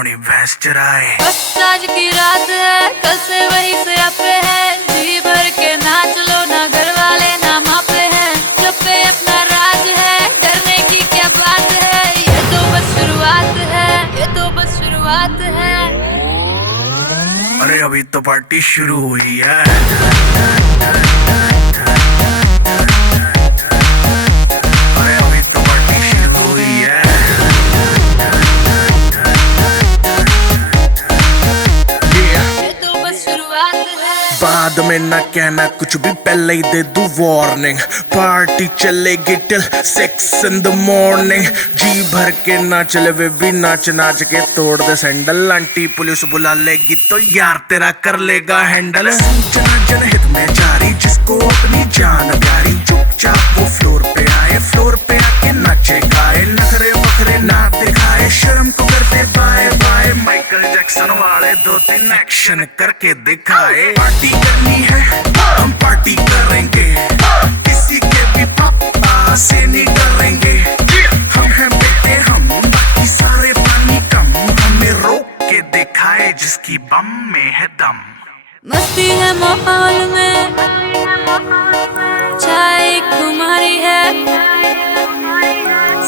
अपनी भैंस चराए। बस आज की रात है, कल से वही से आपे है, जी भर के नाच लो, ना घर वाले ना मापे हैं, जब पे अपना राज है, डरने की क्या बात है, ये तो बस शुरुआत है, ये तो बस शुरुआत है। अरे अभी तो पार्टी शुरू हुई है। बाद में ना कहना कुछ भी, पहले ही दे दूं वार्निंग। पार्टी चलेगी टिल 6 in the morning। जी भर के ना चले वे भी नाच नाच के तोड़ दे सैंडल। आंटी पुलिस बुला लेगी तो यार तेरा कर लेगा हैंडल। सूचना जनहित में जारी, जिसको अपनी जान प्यारी, चुपचाप वो फ्लोर पे आए, फ्लोर पे आके नाचे गाए, नखरे बखरे ना दिखाए, शर्म को करते बाय बाय। माइकल जैक्सन वाले 2-3 एक्शन करके दिखाए। पार्टी करनी है हम पार्टी करेंगे, किसी के भी पापा से नहीं डरेंगे। हम हैं बेटे हम, बाकी सारे पानी कम, हमें रोक के दिखाए जिसकी बम में है दम। मस्ती है माहौल में, चाय खुमारी है,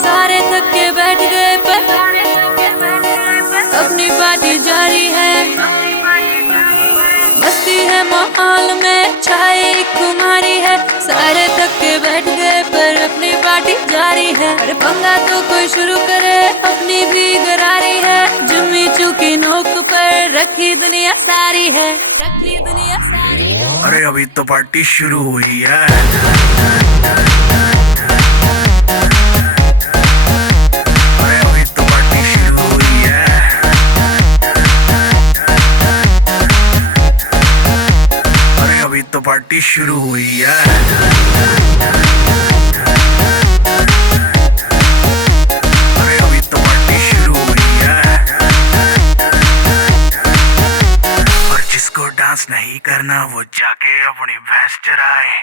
सारे थक के बैठ गए पर अपनी पार्टी जारी है। मस्ती है माहौल में, चाय खुमारी है, सारे थक के बैठ गए पर अपनी पार्टी जारी है। अरे पंगा तो कोई शुरू करे, अपनी भी गरारी है, जुम्मी चूकी नोक पर रखी दुनिया सारी है, रखी दुनिया सारी है। अरे अभी तो पार्टी शुरू हुई है। तो पार्टी शुरू हुई है। अरे अभी तो पार्टी शुरू हुई है। और जिसको डांस नहीं करना वो जाके अपनी भैंस चराए।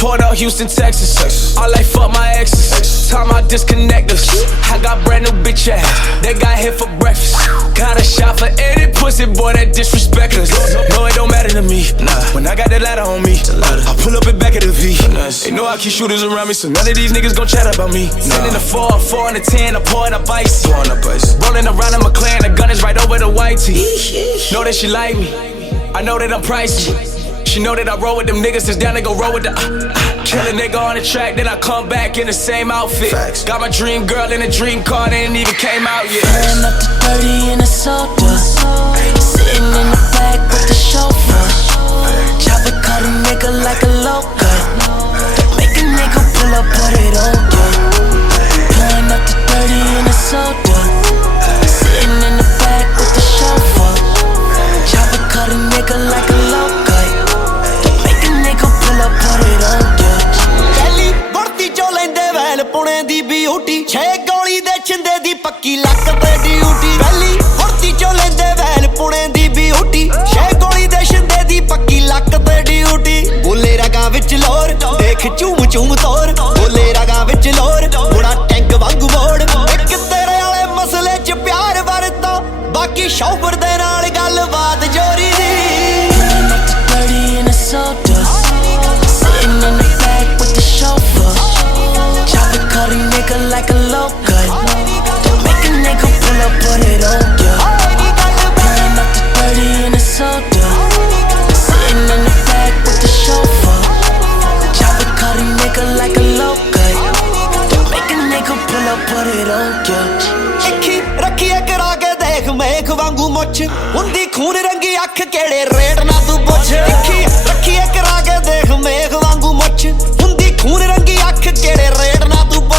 Port out Houston, Texas. I like fuck my exes. Time I disconnect us. I got brand new bitch ass. They got here for breakfast. Got a shot for any pussy boy that disrespect us. No, it don't matter to me. Nah. When I got that ladder on me, I pull up in back of the V. They know I keep shooters around me, so none of these niggas gon' chat about me. Sending a 4 and a 10, I'm pouring up ice. Rolling around in my clan, the gun is right over the white tee. Know that she like me. I know that I'm pricey. She know that I roll with them niggas, since down they go roll with the kill a nigga on the track, then I come back in the same outfit. Facts. Got my dream girl in a dream car, they ain't even came out yet. Pulling up to 30 in a soda, sitting in the back with the chauffeur. Chopper cut a nigga like a loca, make a nigga pull up, put it on ya. Pulling up to 30 in a soda, sitting in the back with the chauffeur. Chopper cut a nigga like a loca, Pune the beauty 6 ਗੋਲੀ ਦੇ ਛਿੰਦੇ ਦੀ ਪੱਕੀ ਲੱਕ ਤੇ duty. ਪਹਿਲੀ ਫੁਰਤੀ ਚੋਂ ਲੈਂਦੇ well Pune ਦੀ beauty 6 ਗੋਲੀ ਦੇ ਛਿੰਦੇ ਦੀ ਪੱਕੀ ਲੱਕ ਤੇ ਡਿਊਟੀ। ਬੋਲੇ ਰਗਾਂ ਵਿੱਚ ਲੋਰ ਦੇਖ ਚੂਮ ਚੂਮ ਤੋਰ, ਬੋਲੇ ਰਗਾਂ ਵਿੱਚ ਲੋਰ ਬੁੜਾ ਟੈਂਕ ਵਾਂਗੂ ਮੋੜ। ਇੱਕ ਤੇਰੇ ਵਾਲੇ ਮਸਲੇ 'ਚ ਪਿਆਰ ਵਰਤਾ, ਬਾਕੀ ਸ਼ੌਹਰ ਦੇ ਨਾਲ ਗੱਲਬਾਤ ਜੋਰੀ ਦੀ। Cut a nigga like a loca, make a nigga pull up, put it on ya. Pulling up to 30 in a soda, sitting in the back with the chauffeur. Chopper cut a nigga like a loca, make a nigga pull up, put it on ya. Ikhi rakhiye kara ke dekh mekh wangu much, hundi khoon rangi akh kede rate na tu puch। Ikhi rakhiye kara ke dekh mekh wangu much, hundi khoon rangi akh kede rate na tu puch।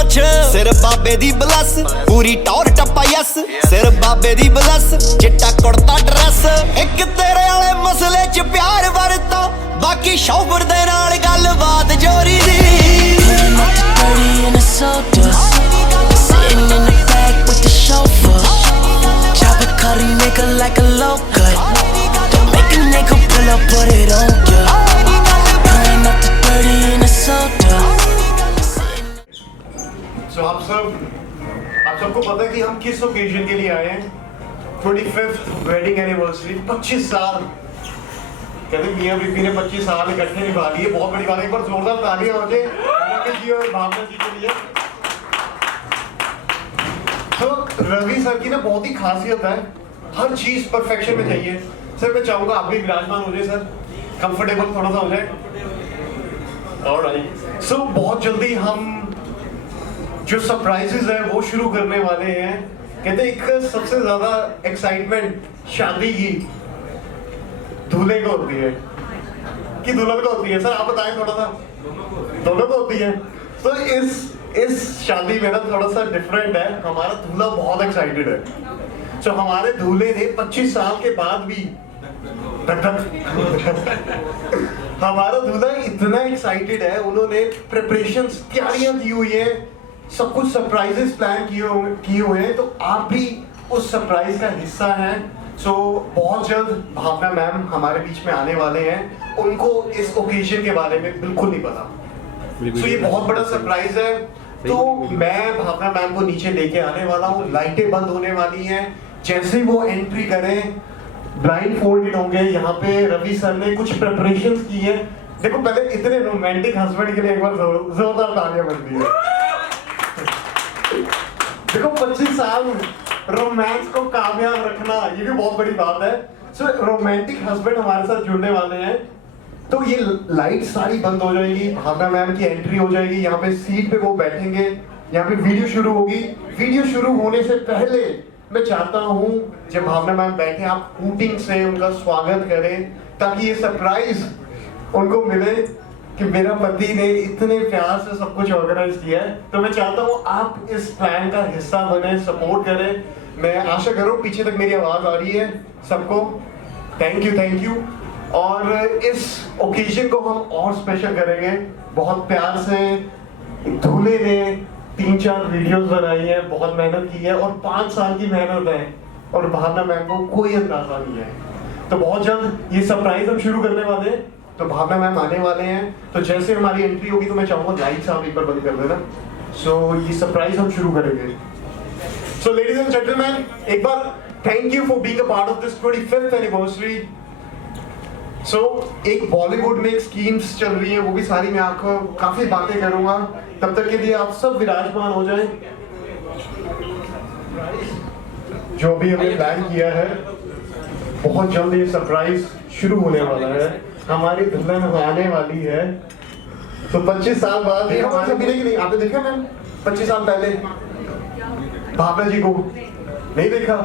सिर बाबे दी बलस पूरी टौर टप्पा yes, सिर बाबे दी बलस चिट्टा kurta dress. एक तेरे वाले मसले च प्यार वरता, बाकी शौहर दे नाल गलबात जोरी दी। Pulling up to 30 in a soda, sitting in the back with the chauffeur. Chopper cut a nigga nigga like a low cut. Don't make a nigga pull up, put it on ya. Pouring up the 30 in a soda. So आप सबको पता है कि हम किस occasion के लिए आए हैं? 25th वेडिंग एनिवर्सरी, 25 साल। कहते मियां बीबी ने 25 साल इकट्ठे निभा लिए, बहुत बड़ी बात है। एक बार जोरदार तालियां हो जाए जी और भावना जी के लिए। तो रवि सर की ना बहुत ही खासियत है, हर चीज परफेक्शन में चाहिए। सर मैं चाहूंगा आप भी विराजमान हो जाए सर, कंफर्टेबल थोड़ा सा हो जाए। ऑलराइट, सो बहुत जल्दी हम जो सरप्राइजेस है वो शुरू करने वाले हैं। कहते एक सबसे ज्यादा एक्साइटमेंट शादी की दूल्हे को होती है कि दुल्हन को होती है? सर आप बताएं थोड़ा सा। दोनों को होती है। तो इस शादी में ना थोड़ा सा डिफरेंट है, हमारा दूल्हा बहुत एक्साइटेड है। तो हमारे दूल्हे ने 25 साल के बाद भी हमारा दूल्हा इतना एक्साइटेड है, उन्होंने प्रिपरेशंस तैयारियां की हुई है, सब कुछ सरप्राइजेस प्लान किए हुए हैं। तो आप भी उस सरप्राइज का हिस्सा हैं। सो बहुत जल्द भावना मैम हमारे बीच में आने वाले हैं, उनको इस ओकेजन के बारे में बिल्कुल नहीं पता। सो ये बहुत बड़ा सरप्राइज है। तो मैं भावना मैम को नीचे लेके आने वाला हूँ, लाइटें बंद होने वाली हैं। जैसे ही वो एंट्री करें, ब्लाइंड फोल्डेड होंगे। यहाँ पे रवि सर ने कुछ प्रिपरेशंस की है। देखो पहले इतने रोमांटिक हस्बैंड के लिए एक बार जोरदार तालियां बनती है। देखो 25 साल रोमांस को कामयाब रखना, ये भी बहुत बड़ी बात है। सो रोमांटिक हस्बैंड हमारे साथ जुड़ने वाले हैं। तो ये लाइट सारी बंद हो जाएगी, भावना मैम की एंट्री हो जाएगी। यहाँ पे सीट पे वो बैठेंगे, यहाँ पे वीडियो शुरू होगी। वीडियो शुरू होने से पहले मैं चाहता हूँ जब भावना मैम बैठे आप हूटिंग से उनका स्वागत करें, ताकि ये सरप्राइज उनको मिले कि मेरा पति ने इतने प्यार से सब कुछ ऑर्गेनाइज किया है। तो मैं चाहता हूँ आप इस प्लान का हिस्सा बने, सपोर्ट करें। मैं आशा करूँ पीछे तक मेरी आवाज आ रही है सबको। Thank you. और इस ओकेजन को हम और स्पेशल करेंगे। बहुत प्यार से दूल्हे ने 3-4 वीडियोस बनाई है, बहुत मेहनत की है और 5 साल की मेहनत है, और भावना मैम को कोई अंदाजा नहीं है। तो बहुत जल्द ये सरप्राइज हम शुरू करने वाले हैं। तो भावना मैम आने वाले हैं। तो जैसे हमारी एंट्री होगी तो मैं चाहूंगा लाइट्स आप एक बार बंद कर देना। सो ये सरप्राइज हम शुरू करेंगे। सो लेडीज एंड जेंटलमैन, एक बार thank you for being a part of this 25th anniversary. So एक बॉलीवुड में एक स्कीम्स चल रही है, वो भी सारी मैं आपको काफी बातें करूंगा। तब तक के लिए आप सब विराजमान हो जाएं। जो भी हमने प्लान किया है, बहुत जल्द ये सरप्राइज शुरू होने वाला है। हमारी दुल्हन आने वाली है। तो 25 साल बाद हमारे मिले कि नहीं? आपने देखा मैम 25 साल पहले भावना जी को नहीं देखा?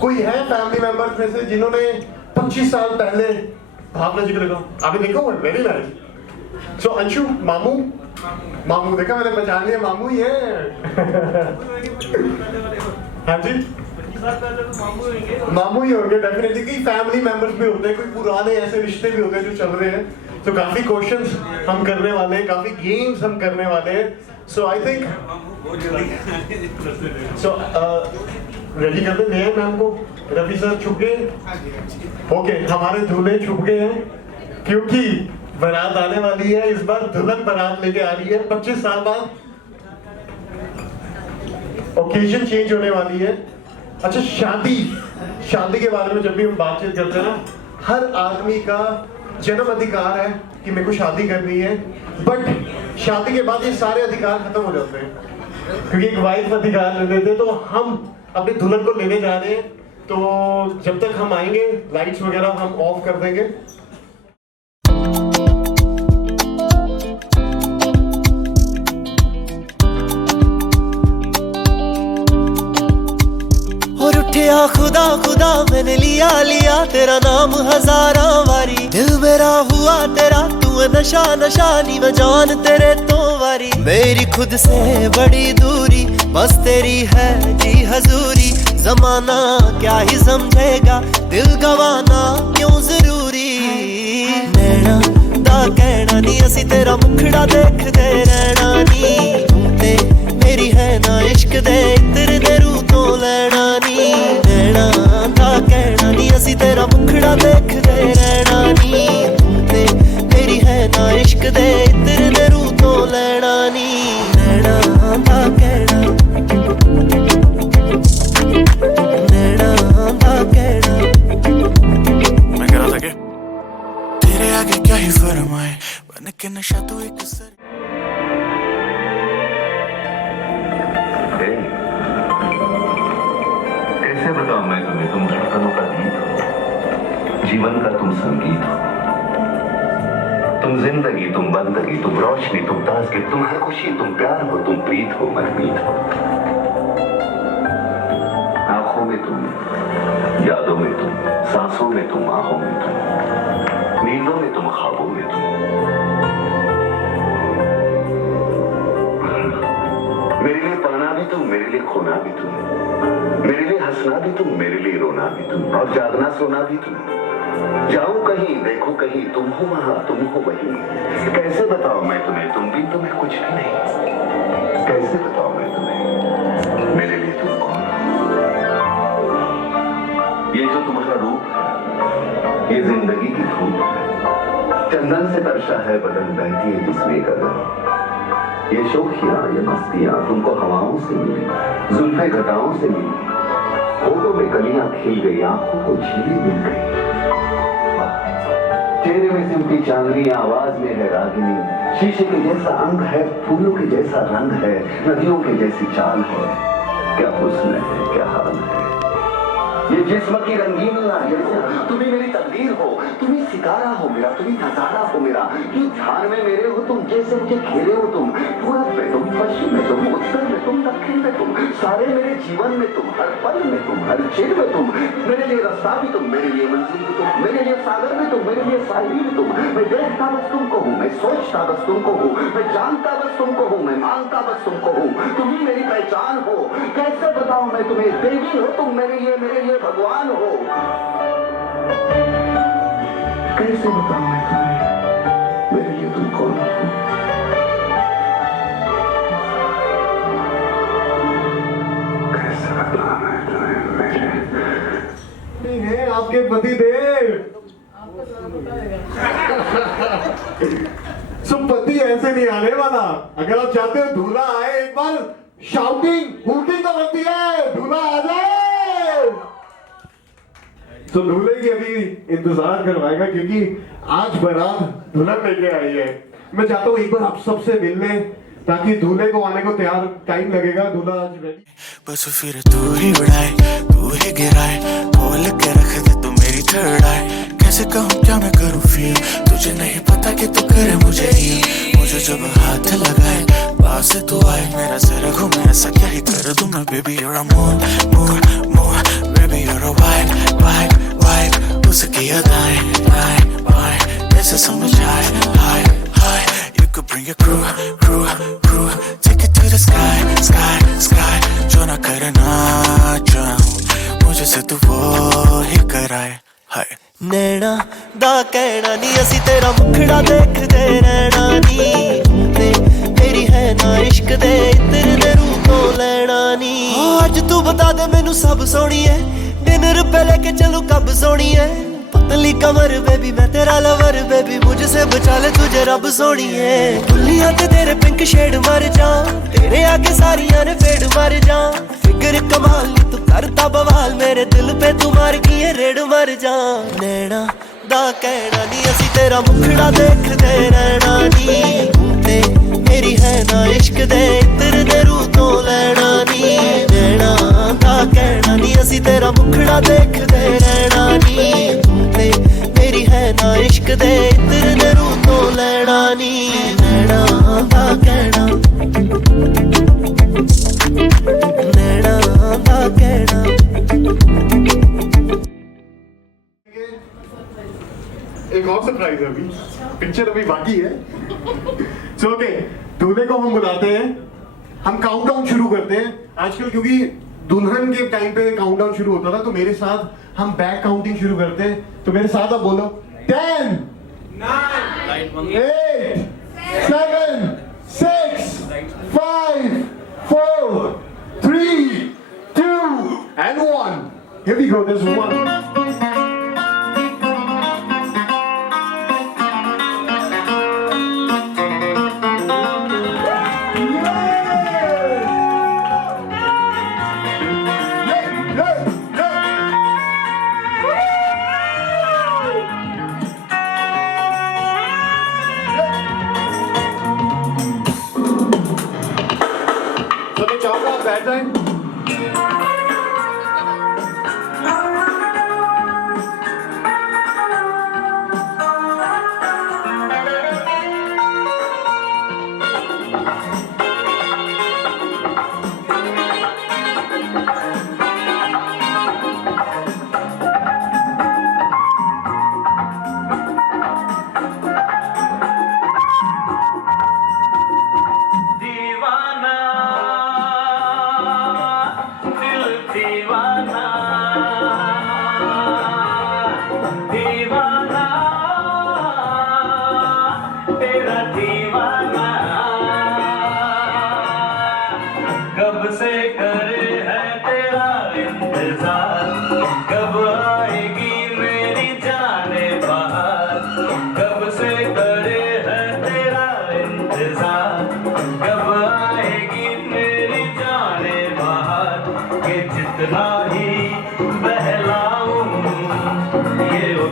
कोई है फैमिली मेंबर्स में से जिन्होंने 25 साल पहले भावना जी को देखा? आपने देखा? Very nice. सो अंशु, मामू देखा? मैंने पहचान लिया, मामू ही है। हाँ जी, मामू ही होंगे डेफिनेटली। कई फैमिली मेंबर्स भी होते हैं, कोई पुराने ऐसे रिश्ते भी होते हैं जो चल रहे हैं। तो काफी क्वेश्चंस हम करने वाले हैं, काफी गेम्स हम करने वाले हैं। सो आई थिंक रेडी करते हैं मैम को। रवि सर छुप गए? ओके, हमारे दूल्हे छुप गए हैं क्योंकि बारात आने वाली है। इस बार दुल्हन बारात लेके आ रही है। 25 साल बाद ओकेजन चेंज होने वाली है। अच्छा, शादी के बारे में जब भी हम बातचीत करते हैं ना, हर आदमी का जन्म अधिकार है कि मेरे को शादी करनी है, बट शादी के बाद ये सारे अधिकार खत्म हो जाते हैं, क्योंकि एक वाइफ अधिकार ले लेते हैं। तो हम अपने दुल्हन को लेने जा रहे हैं। तो जब तक हम आएंगे लाइट्स वगैरह हम ऑफ कर देंगे। और उठिया खुदा खुदा मैंने लिया तेरा नाम हजारा वारी। दिल मेरा हुआ तेरा, तू नशा नी मैं जान तेरे तो वारी। मेरी खुद से बड़ी दूरी, बस तेरी है जी हजूरी। जमाना क्या ही समझेगा, दिल गवाना क्यों जरूरी। नैना दा कहना नी, असी तेरा मुखड़ा देखदे रहना नी। तू ते मेरी है ना इश्क दे इत्र दे रू तो लेना नी। नैना दा कहना ਅਸੀਂ ਤੇਰਾ ਮੁਖੜਾ ਦੇਖਦੇ ਰਹਿਣਾ ਨੀ ਤੂੰ ਤੇ ਮੇਰੀ ਹੈ ਨਾ ਇਸ਼ਕ ਦੇ ਇਤਰ ਦੇ ਰੂਹ ਤੋਂ ਲੈਣਾ ਨੀ ਨੈਣਾ ਦਾ ਕਹਿਣਾ ਨੈਣਾ ਦਾ ਕਹਿਣਾ मैं कह रहा था कि तेरे आगे क्या ही फरमाए बन के नशा तो एक सर कैसे बताऊं मैं तुम्हें, तुम धड़कनों का गीत हो, जीवन का तुम संगीत हो, तुम जिंदगी, तुम बंदगी, तुम रोशनी, तुम ताजगी, तुम हर खुशी, तुम प्यार हो, तुम प्रीत हो, मनमीत हो। आंखों में तुम, यादों में तुम, सांसों में तुम, आहों में तुम, नींदों में तुम, ख्वाबों में तुम। मेरे लिए पाना भी तुम, मेरे लिए खोना भी तुम, मेरे लिए हंसना भी तुम, मेरे लिए रोना भी तुम, और जागना सोना भी तुम। जाऊं कहीं, देखो कहीं, तुम हो वहां, तुम हो वहीं। कैसे बताऊं मैं तुम्हें, तुम भी तुम्हें कुछ भी नहीं। कैसे बताऊं मैं तुम्हें, मेरे लिए तुम कौन हो? ये जो तुम्हारा रूप है, ये जिंदगी की धूप है, चंदन से तरसा है बदन, बहती है जिसमें कदम। ये शोखियां, ये मस्तियां तुमको हवाओं से मिली, जुल्फे घटाओं से मिली, होठों में कलियां खिल गई, आंखों को झीली मिल गई। चेहरे में सिमटी चांदनी, आवाज में है रागिनी, शीशे के जैसा अंग है, फूलों के जैसा रंग है, नदियों के जैसी चाल है। क्या हुस्न है, क्या हाल है, ये जिस्म की रंगीन जैसे तुम ही मेरी तकदीर हो, तुम ही सितारा हो मेरा, तुम ही नजारा हो मेरा। ये ध्यान में मेरे हो तुम, जैसे मुझे खेले हो तुम, पूरब में तुम, पश्चिम में तुम, उत्तर में तुम, दक्षिण में तुम, सारे मेरे जीवन में तुम, हर पल में तुम, हर क्षण में तुम। मेरे लिए रास्ता भी तुम, मेरे लिए मंजिल भी तुम, मेरे लिए सागर भी तुम, मेरे लिए साहिल भी तुम। मैं देखता बस तुमको हूँ, मैं सोचता बस तुमको हूँ, मैं जानता बस तुमको हूँ, मैं मानता बस तुमको हूँ। तुम ही मेरी पहचान हो। कैसे बताऊं मैं तुम्हें, देवी हो तुम मेरे लिए भगवान हो। कैसे बताऊं मैं तुम्हें, मेरे लिए तुम कौन हो? कैसे बताऊं मैं तुम्हें, मेरे है आपके पति देव। सो पति ऐसे नहीं आने वाला। अगर आप चाहते हो दूल्हा आए, एक बार शाउटिंग हूटिंग तो बनती है, दूल्हा आ जाए। तो दूल्हे की अभी इंतजार करवाएगा, क्योंकि आज बारात दुल्हन लेके आई है। मैं चाहता हूँ एक बार आप सबसे मिल लें, ताकि दूल्हे को आने को तैयार टाइम लगेगा। दूल्हा आज रेडी। बस फिर तू ही उड़ाए, तू ही गिराए, खोल के रख दे तू मेरी थर्ड आई। कैसे कहूँ क्या मैं करूँ फील, तुझे नहीं पता कि तू करे मुझे हील। मुझे जब हाथ लगाए, पास तू आए, मेरा सर घूमे, ऐसा क्या ही कर दूं मैं। Baby you're a moon, moon, moon, baby you're a vibe, vibe, vibe। उसकी अदाएं, आए, आए, कैसे समझ आए, हाय, हाय। You could bring your crew, crew, crew, take it to the sky, sky, sky। जो ना करना चाहूं, मुझे से तू वो ही कराए, हाय। नैना दा कहना नी असी तेरा मुखड़ा देखदे रहना नी ते मेरी है ना इश्क दे इतर दे रूह तो लेना नी। अज तू बता दे मैनू सब सोनी है, डिनर पे लेके चलू कब सोनी है। पतली कमर बेबी मैं तेरा लवर, बेबी मुझसे बचा ले तुझे रब सोनी है। दुनिया ते तेरे पिंक शेड मर जा, तेरे आगे सारियां ने फेड मर जा। फिगर कमाल नी तू करता बवाल, मेरे दिल पे तू मार की है रेड मर जा। नैना दा कहना नी असी तेरा मुखड़ा देखदे रहना नी ते मेरी है ना इश्क दे इतर दे रूह तो लेना नी। नैना दा कहना नी असी तेरा मुखड़ा देखदे रहना नी ते मेरी है ना इश्क दे इतर दे रूह तो लेना नी। नैना दा कहना, नैना दा कहना। एक और सरप्राइज है, अभी पिक्चर अभी बाकी है। सो ओके, दूल्हे को हम बुलाते हैं, हम काउंटडाउन शुरू करते हैं आजकल, क्योंकि दुल्हन के टाइम पे काउंटडाउन शुरू होता था। तो मेरे साथ हम बैक काउंटिंग शुरू करते हैं। तो मेरे साथ आप बोलो 10 9 8 7 6 5 4 3 2 and 1। Here we go. There's 1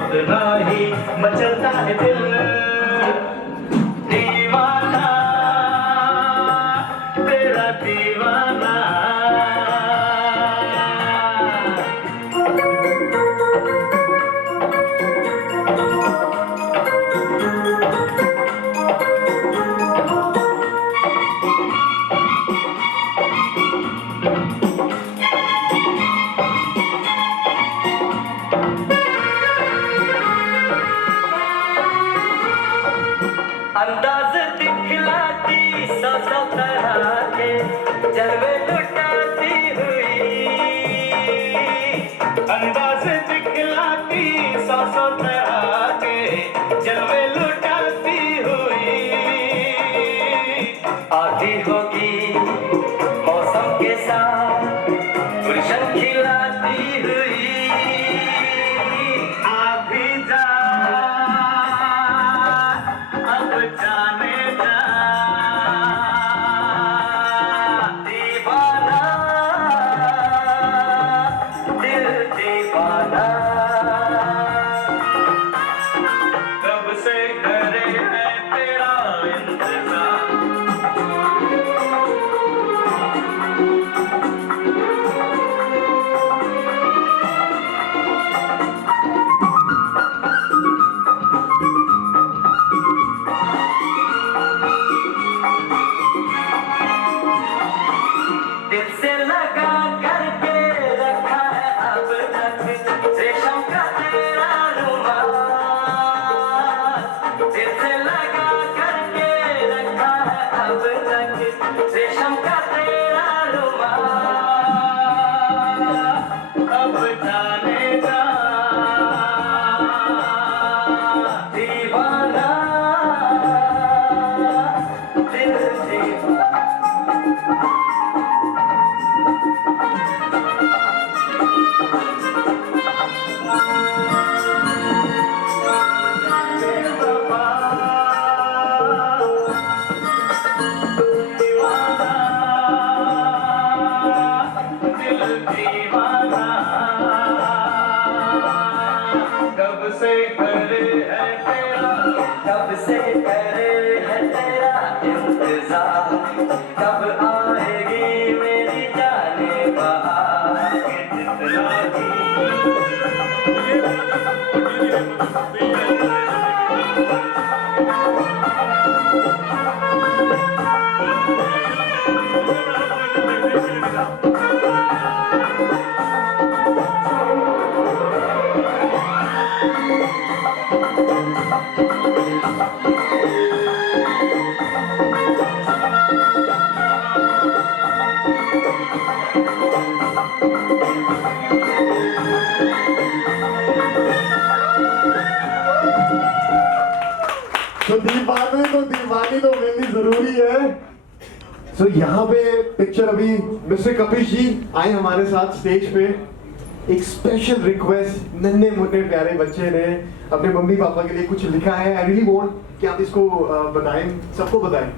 उतना ही मचलता है दिल दीवाना तेरा दीवाना अंदाज दिखलाती सौ सौ तरह के जलवे लुटाती हुई अंदाज दिखलाती सौ सौ तरह के जलवे लुटाती हुई आधी होगी मौसम के साथ गुलशन खिलाती हुई आधी जा अब जाने जा दीवाना दिल दीवाना कब से करे है तेरा इंतजार दिल से लगा करके रखा है अब तक रेशम का तेरा रुमाल दिल से लगा करके रखा है अब तक रेशम का तेरा रुमाल अब जाने जा दीवाना दिल दीवाना कब से करे है तेरा कब से करे है तेरा इंतजार कब आएगी मेरी जाने बहार जितना तो दीवाने तो दीवानी तो मिलनी जरूरी है। सो यहाँ पे पिक्चर अभी मिस्टर कपिश जी आए हमारे साथ स्टेज पे। एक स्पेशल रिक्वेस्ट, नन्हे मुन्ने प्यारे बच्चे ने अपने मम्मी पापा के लिए कुछ लिखा है। आई रियली वांट कि आप इसको बताएं, सबको बताएं।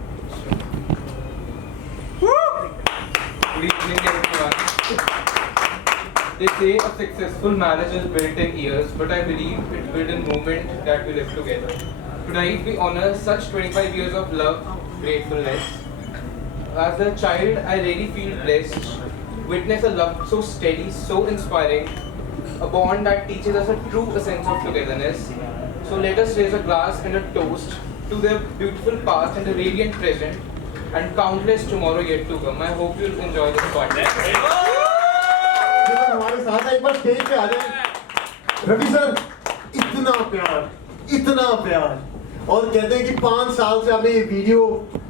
Good evening, everyone. They say a successful marriage is built in years, but I believe it's built in moment that we live together. Tonight we honor such 25 years of love, gratefulness. As a child, I really feel blessed. Witness a love so steady, so inspiring, a bond that teaches us a true sense of togetherness. So let us raise a glass and a toast to their beautiful past and the radiant present, and countless tomorrow yet to come. I hope you'll enjoy this podcast. हमारे साथ एक बार stage पे आ जाए। Ravi sir, इतना प्यार और कहते हैं कि 5 साल से आपने ये वीडियो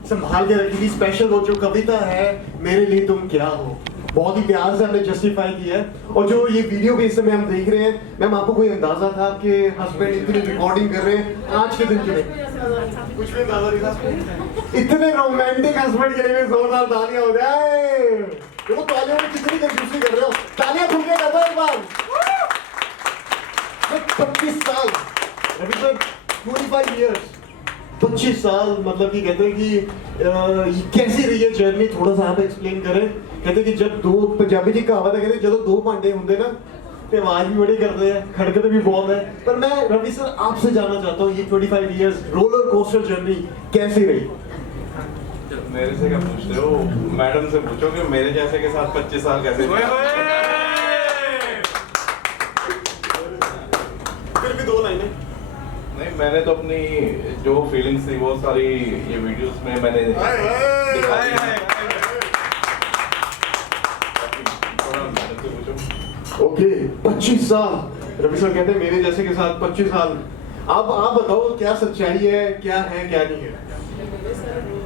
संभाल के रखी थी। स्पेशल वो जो कविता है मेरे लिए तुम क्या हो, बहुत ही प्यार से हमने जस्टिफाई किया है। और जो ये वीडियो भी इस समय हम देख रहे हैं, मैम आपको कोई अंदाजा था कि हस्बैंड इतनी रिकॉर्डिंग कर रहे हैं आज के दिन के लिए? कुछ भी अंदाजा नहीं था। इतने रोमांटिक हस्बैंड के लिए जोरदार तालियां हो जाए। देखो तालियों में कितनी कंजूसी कर रहे हो, तालियां खुल के कर दो एक बार। 25 साल रवि सर, 25 years, 25 साल, मतलब कि कहते हैं कि कैसी रही है जर्नी, थोड़ा सा आप एक्सप्लेन करें। कहते हैं कि जब दो, पंजाबी जी कहावत है, कहते हैं जब दो भांडे होंगे ना ते आवाज भी बड़ी करते हैं, खड़कते भी बहुत है। पर मैं रवि सर आपसे जानना चाहता हूँ ये 25 इयर्स रोलर कोस्टर जर्नी कैसी रही? मेरे से क्या पूछते हो, मैडम से पूछो कि मेरे जैसे के साथ 25 साल कैसे फिर भी 2 लाइनें। नहीं, मैंने तो अपनी जो फीलिंग्स थी वो सारी ये वीडियोस में मैंने दिखा दी। थोड़ा मैडम से पूछो। ओके 25 साल रवि सर कहते हैं मेरे जैसे के साथ 25 साल। अब आप बताओ क्या सच्चाई है क्या नहीं है?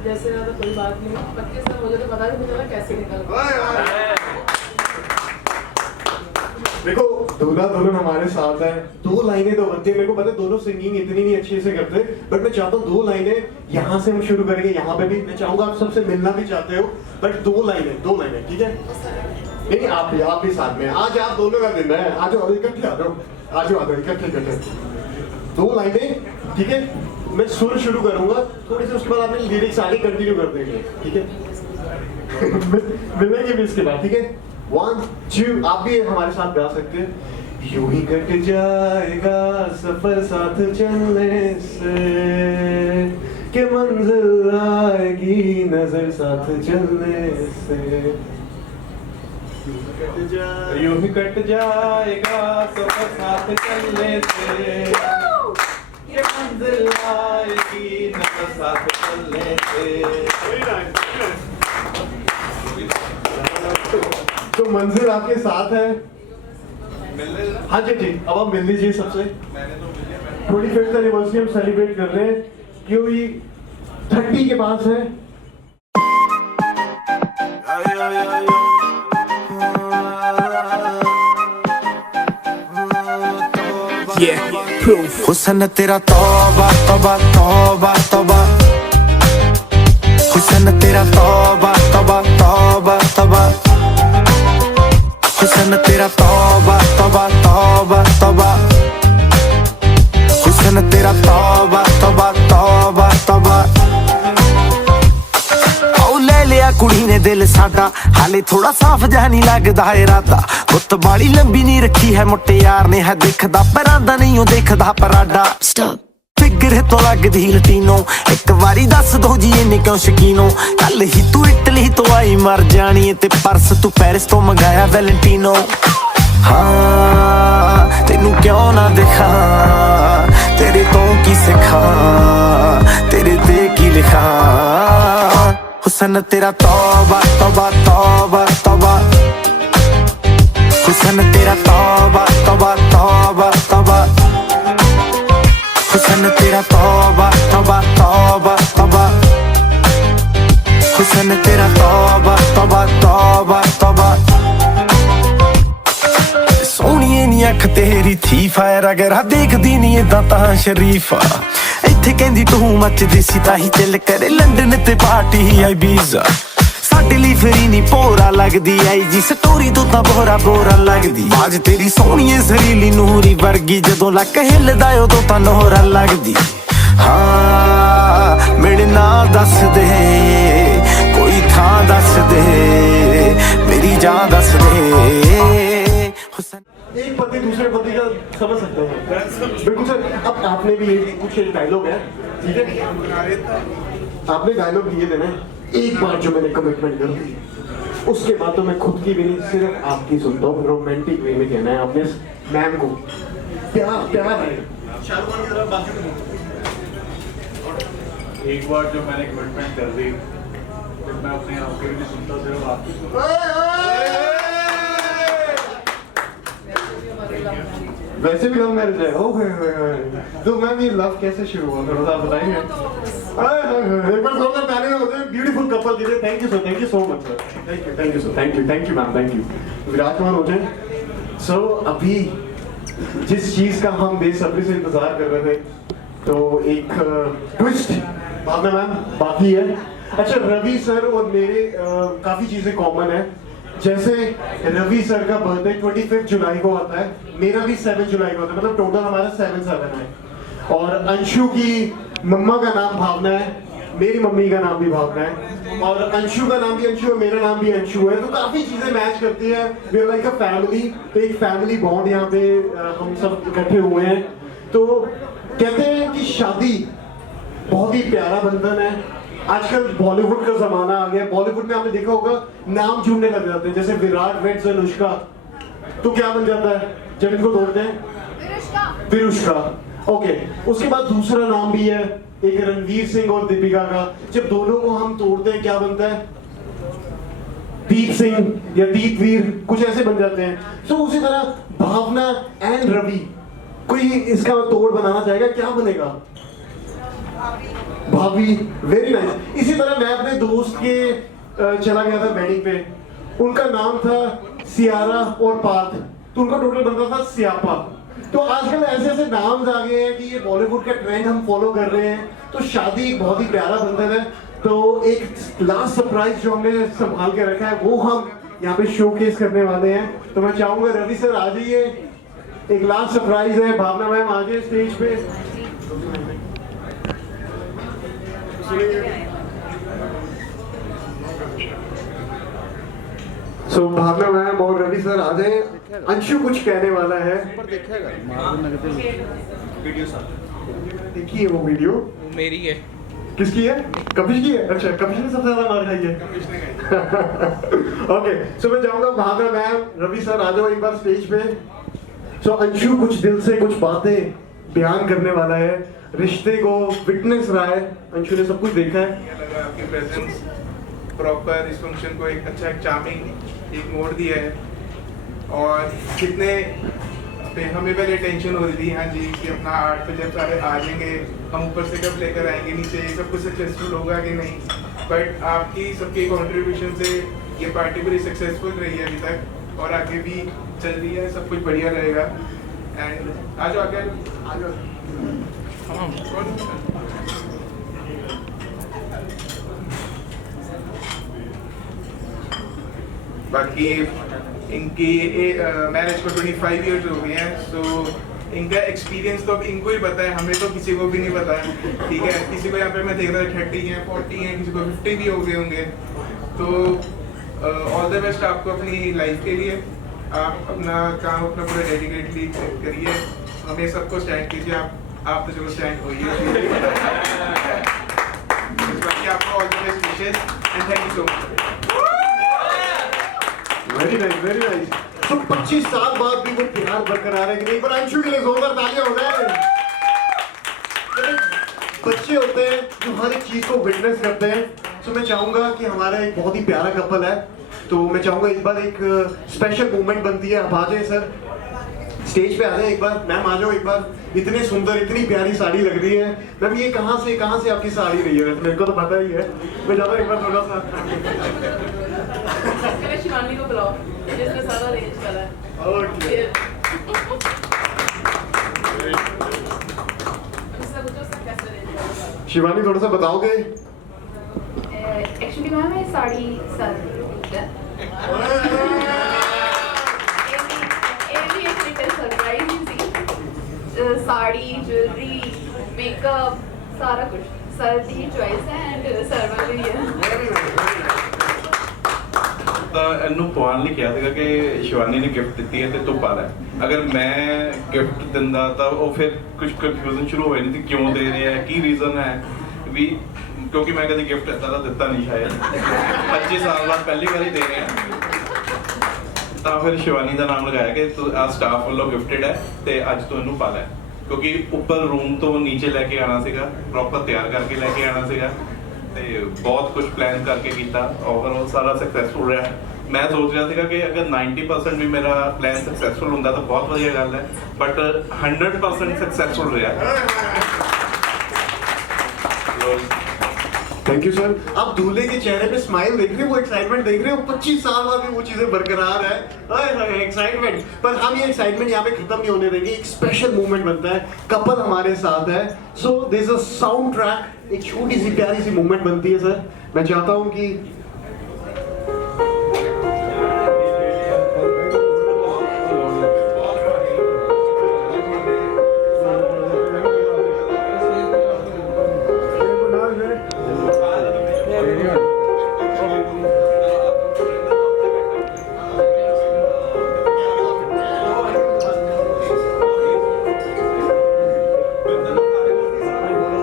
जैसे कोई बात नहीं, 25 साल मुझे तो पता नहीं चला कैसे निकल। देखो दूल्हा दुल्हन हमारे साथ है, 2 लाइनें तो बनती है। मेरे को पता है दोनों सिंगिंग इतनी नहीं अच्छे से करते, बट मैं चाहता हूँ 2 लाइनें यहाँ से हम शुरू करेंगे। यहाँ पे भी मैं चाहूंगा आप सबसे मिलना भी चाहते हो, बट 2 लाइनें ठीक है? नहीं आप भी साथ में। आज आप दोनों का दिन है, आज इकट्ठे आ जाओ, इकट्ठे 2 लाइनें ठीक है? मैं सुर शुरू करूंगा थोड़ी सी, उसके बाद आपने लिरिक्स आगे कंटिन्यू कर देंगे ठीक है? मिलेंगे भी इसके बाद ठीक है? 1 2 आप भी हमारे साथ गा सकते हैं। यूं ही कट जाएगा सफर साथ चलने से, के मंजिल आएगी नजर साथ चलने से। यूं ही कट जाएगा सफर साथ चलने से, ये मंजिल आएगी नजर साथ चलने से। तो मंजिल आपके साथ है। हाँ जी अब आप मिल लीजिए सबसे। 25th एनिवर्सरी हम सेलिब्रेट कर रहे हैं, क्योंकि 30 के पास है। हुस्न तेरा तौबा तौबा तौबा तौबा, हुस्न तेरा तौबा तौबा तौबा तौबा, हुस्न तेरा तौबा तौबा तौबा तौबा, हुस्न तेरा तौबा तौबा तौबा तौबा। ओ ले लिया कुड़ी ने दिल साडा, हाले थोड़ा साफ जा नहीं लगदा इरादा। गुत्त बाली लंबी नहीं रखी है मुट्टे यार ने, है दिखदा परांदा नहीं ओ देखदा पराडा। फिगर तो लगदी लटीनो, एक बारी दस दो जी इन्ने क्यों शकीनो। कल ही तू इटली तो आई मर जानी, ते परस तू पेरिस तो मंगाया वैलेंटिनो। हाँ तेनू क्यों ना दिखा, तेरे तो की सिखा, तेरे ते की लिखा। हुस्न तेरा तौबा तौबा तौबा तौबा, हुस्न तेरा तौबा तौबा तौबा तौबा, हुस्न तेरा तौबा तौबा तौबा तौबा, हुस्न तेरा तौबा तौबा तौबा तौबा। सोहणिए नी अख तेरी थी फायर, अगर देखदी नी इदां तां शरीफा। इत्थे कहंदी तू मचदी सी ताही दिल करे लंडन ते पार्टी आई बीजा। साडे लई फ्री नी भोरा लगदी आई जी, स्टोरी तो तां बोरा बोरा लगदी। आज तेरी सोहणिए जरीली नूरी वर्गी, जदों लक हिलदा उदों तां नोहरा लगदी। हाँ मेरे ना दस दे, कोई थां दस दे, मेरी जान दस दे। एक पति दूसरे पति का समझ सकते हैं बिल्कुल सर। अब आपने भी कुछ डायलॉग है ठीक है, आपने डायलॉग दिए थे ना, एक बार जो मैंने कमिटमेंट कर दी उसके बाद तो मैं खुद की भी नहीं सिर्फ आपकी सुनता हूँ। रोमांटिक वे में कहना है आपने मैम को, प्यार है। एक बार जो मैंने कमिटमेंट कर दी, फिर मैं अपने आप के भी नहीं सुनता, सिर्फ आपकी सुनता। वैसे भी लव मैरिज है। ओह तो मैम ये लव कैसे शुरू हुआ थोड़ा सा बताएंगे? एक बार जोरदार ताली होते हैं ब्यूटीफुल कपल के लिए। Thank you so much sir. Thank you sir. Thank you ma'am, thank you. विराजमान हो जाए। सो अभी जिस चीज का हम बेसब्री से इंतजार कर रहे थे, तो एक ट्विस्ट बाद में मैम बाकी है। अच्छा रवि सर और मेरे काफी चीजें कॉमन है। जैसे रवि सर का बर्थडे 25 जुलाई को आता है, मेरा भी 7 जुलाई को आता है, मतलब टोटल हमारा 7/7 है। और अंशु की मम्मा का नाम भावना है, मेरी मम्मी का नाम भी भावना है और अंशु का नाम भी अंशु है, मेरा नाम भी अंशु है, तो काफी चीजें मैच करती है। We are like a family, तो एक फैमिली बॉन्ड यहाँ पे हम सब इकट्ठे हुए हैं। तो कहते हैं कि शादी बहुत ही प्यारा बंधन है। आजकल बॉलीवुड का जमाना आ गया, बॉलीवुड में आपने देखा होगा नाम जुड़ने लग जाते हैं, जैसे विराट वेड्स अनुष्का, तो क्या बन जाता है जब इनको तोड़ते हैं? विरुष्का। ओके, उसके बाद दूसरा नाम भी है एक रणवीर सिंह और दीपिका का, जब दोनों को हम तोड़ते हैं क्या बनता है? दीप सिंह या दीपवीर, कुछ ऐसे बन जाते हैं। तो उसी तरह भावना एंड रवि, कोई इसका तोड़ बनाना चाहेगा, क्या बनेगा? भाभी। Very nice. इसी तरह मैं अपने दोस्त के चला गया था वेडिंग पे, उनका नाम था सियारा और पार्थ, तो उनका टोटल बनता था सियापा। तो आजकल ऐसे ऐसे नाम आ गए हैं कि ये बॉलीवुड का ट्रेंड हम फॉलो कर रहे हैं। तो शादी एक बहुत ही प्यारा बंधन है। तो एक लास्ट सरप्राइज जो हमने संभाल के रखा है वो हम यहाँ पे शोकेस करने वाले हैं। तो मैं चाहूंगा रवि सर आ जाइए, एक लास्ट सरप्राइज है। भावना मैम आ जाइए स्टेज पे। सो भावना मैम और रवि सर आ जाए। अंशु कुछ कहने वाला है। देखिए वो वीडियो मेरी है। किसकी है? कपिश की है। अच्छा, कपिश ने सबसे ज्यादा मार खाई है। ओके, सो मैं चाहूंगा भावना मैम, रवि सर आ जाओ एक बार स्टेज पे। सो अंशु कुछ दिल से कुछ बातें बयान करने वाला है, रिश्ते को विटनेस रहा है, अंशु ने सब कुछ देखा है। आपकी प्रेजेंस प्रॉपर इस फंक्शन को एक अच्छा, एक चार्मिंग एक मोड़ दिया है। और कितने हमें पहले टेंशन हो रही थी, हाँ जी, कि अपना आर्ट पे जब सारे आ जाएंगे हम ऊपर से कब लेकर आएंगे नीचे, ये सब कुछ सक्सेसफुल होगा कि नहीं। बट आपकी सबके कंट्रीब्यूशन से ये पार्टी बड़ी सक्सेसफुल रही है अभी तक और आगे भी चल रही है, सब कुछ बढ़िया रहेगा। एंड आज आगे आ जाओ। बाकी इनकी मैरिज को 25 इयर्स हो गए हैं। सो इनका एक्सपीरियंस तो अब इनको ही पता है, हमें तो किसी को भी नहीं पता है। ठीक है, किसी को यहाँ पे मैं देख रहा था 30 हैं, 40 हैं, किसी को 50 भी हो गए होंगे। तो ऑल द बेस्ट आपको अपनी लाइफ के लिए। आप अपना काम अपना पूरा डेडिकेटली करिए, हमें सबको स्टैंड कीजिए। आप तो चलो स्टैंड होइए। बाकी आपको all the best wishes and thank you so much. Very nice, very nice. तो 25 साल बाद भी वो प्यार बरकरार है कि नहीं? पर अंशु के लिए जोरदार तालियां हो जाए। बच्चे होते हैं जो हर एक चीज को विटनेस करते हैं। तो मैं चाहूंगा कि हमारा एक बहुत ही प्यारा कपल है, तो मैं चाहूंगा एक बार एक स्पेशल मूवमेंट बनती है। आप आ जाए सर, स्टेज पे आ जाए एक बार। मैम आ जाओ एक बार। इतनी सुंदर, इतनी प्यारी साड़ी लग रही है। मैम ये कहाँ से आपकी साड़ी रही है? मेरे को तो पता ही है। मैं जाता एक बार थोड़ा सा शिवानी को बुलाओ, जिसने सारा अरेंज करा है। ओके। शिवानी थोड़ा सा बताओगे? एक्चुअली मैम ये साड़ी सरप्राइज ही थी। साड़ी, ज्वेलरी, मेकअप, सारा कुछ सर की चॉइस है एंड सर वाली है। ਇਹਨੂੰ ਪਵਾਉਣ ਲਈ ਕਿਹਾ ਸੀਗਾ ਕਿ ਸ਼ਿਵਾਨੀ ਨੇ ਗਿਫਟ ਦਿੱਤੀ ਹੈ ਤੇ ਤੂੰ ਪਾ ਲੈ। ਅਗਰ ਮੈਂ ਗਿਫਟ ਦਿੰਦਾ ਤਾਂ ਉਹ ਫਿਰ ਕੁਝ ਕਨਫਿਊਜ਼ਨ ਸ਼ੁਰੂ ਹੋ ਜਾਣੀ ਸੀ, ਕਿਉਂ ਦੇ ਰਿਹਾ ਹੈ, ਕੀ ਰੀਜ਼ਨ ਹੈ ਵੀ, ਕਿਉਂਕਿ ਮੈਂ ਕਦੇ ਗਿਫਟ ਇੱਦਾਂ ਦਾ ਦਿੱਤਾ ਨਹੀਂ ਸ਼ਾਇਦ। 25 ਸਾਲ ਬਾਅਦ ਪਹਿਲੀ ਵਾਰੀ ਦੇ ਰਹੇ ਹਾਂ। ਤਾਂ ਫਿਰ ਸ਼ਿਵਾਨੀ ਦਾ ਨਾਮ ਲਗਾਇਆ ਕਿ ਤੂੰ ਆ ਸਟਾਫ ਵੱਲੋਂ ਗਿਫਟਡ ਹੈ ਤੇ ਅੱਜ ਤੂੰ ਇਹਨੂੰ ਪਾ ਲੈ। ਕਿਉਂਕਿ ਉੱਪਰ ਰੂਮ ਤੋਂ ਨੀਚੇ ਲੈ ਕੇ ਆਉਣਾ ਸੀਗਾ, ਪ੍ਰੋਪਰ ਤਿਆਰ ਕਰਕੇ ਲੈ ਕੇ ਆਉਣਾ ਸੀਗਾ ਤੇ ਬਹੁਤ ਕੁਝ ਪਲਾਨ ਕਰਕੇ ਕੀਤਾ। ਓਵਰਆਲ ਸਾਰਾ ਸਕਸੈਸਫੁਲ ਰਿਹਾ। ਮੈਂ ਸੋਚ ਰਿਹਾ ਸੀਗਾ ਕਿ ਅਗਰ 90% ਵੀ ਮੇਰਾ ਪਲਾਨ ਸਕਸੈਸਫੁਲ ਹੁੰਦਾ ਤਾਂ ਬਹੁਤ ਵਧੀਆ ਗੱਲ ਹੈ, ਬਟ 100% ਸਕਸੈਸਫੁਲ ਰਿਹਾ। Thank you sir. आप दूल्हे के चेहरे पे स्माइल देख रहे हो, वो एक्साइटमेंट देख रहे हो। 25 साल बाद भी वो चीजें बरकरार है, एक्साइटमेंट। पर हम ये एक्साइटमेंट यहाँ पे खत्म नहीं होने देंगे। एक स्पेशल मूवमेंट बनता है, कपल हमारे साथ है। So there is a soundtrack, एक छोटी सी प्यारी सी मूवमेंट बनती है सर। मैं चाहता हूँ कि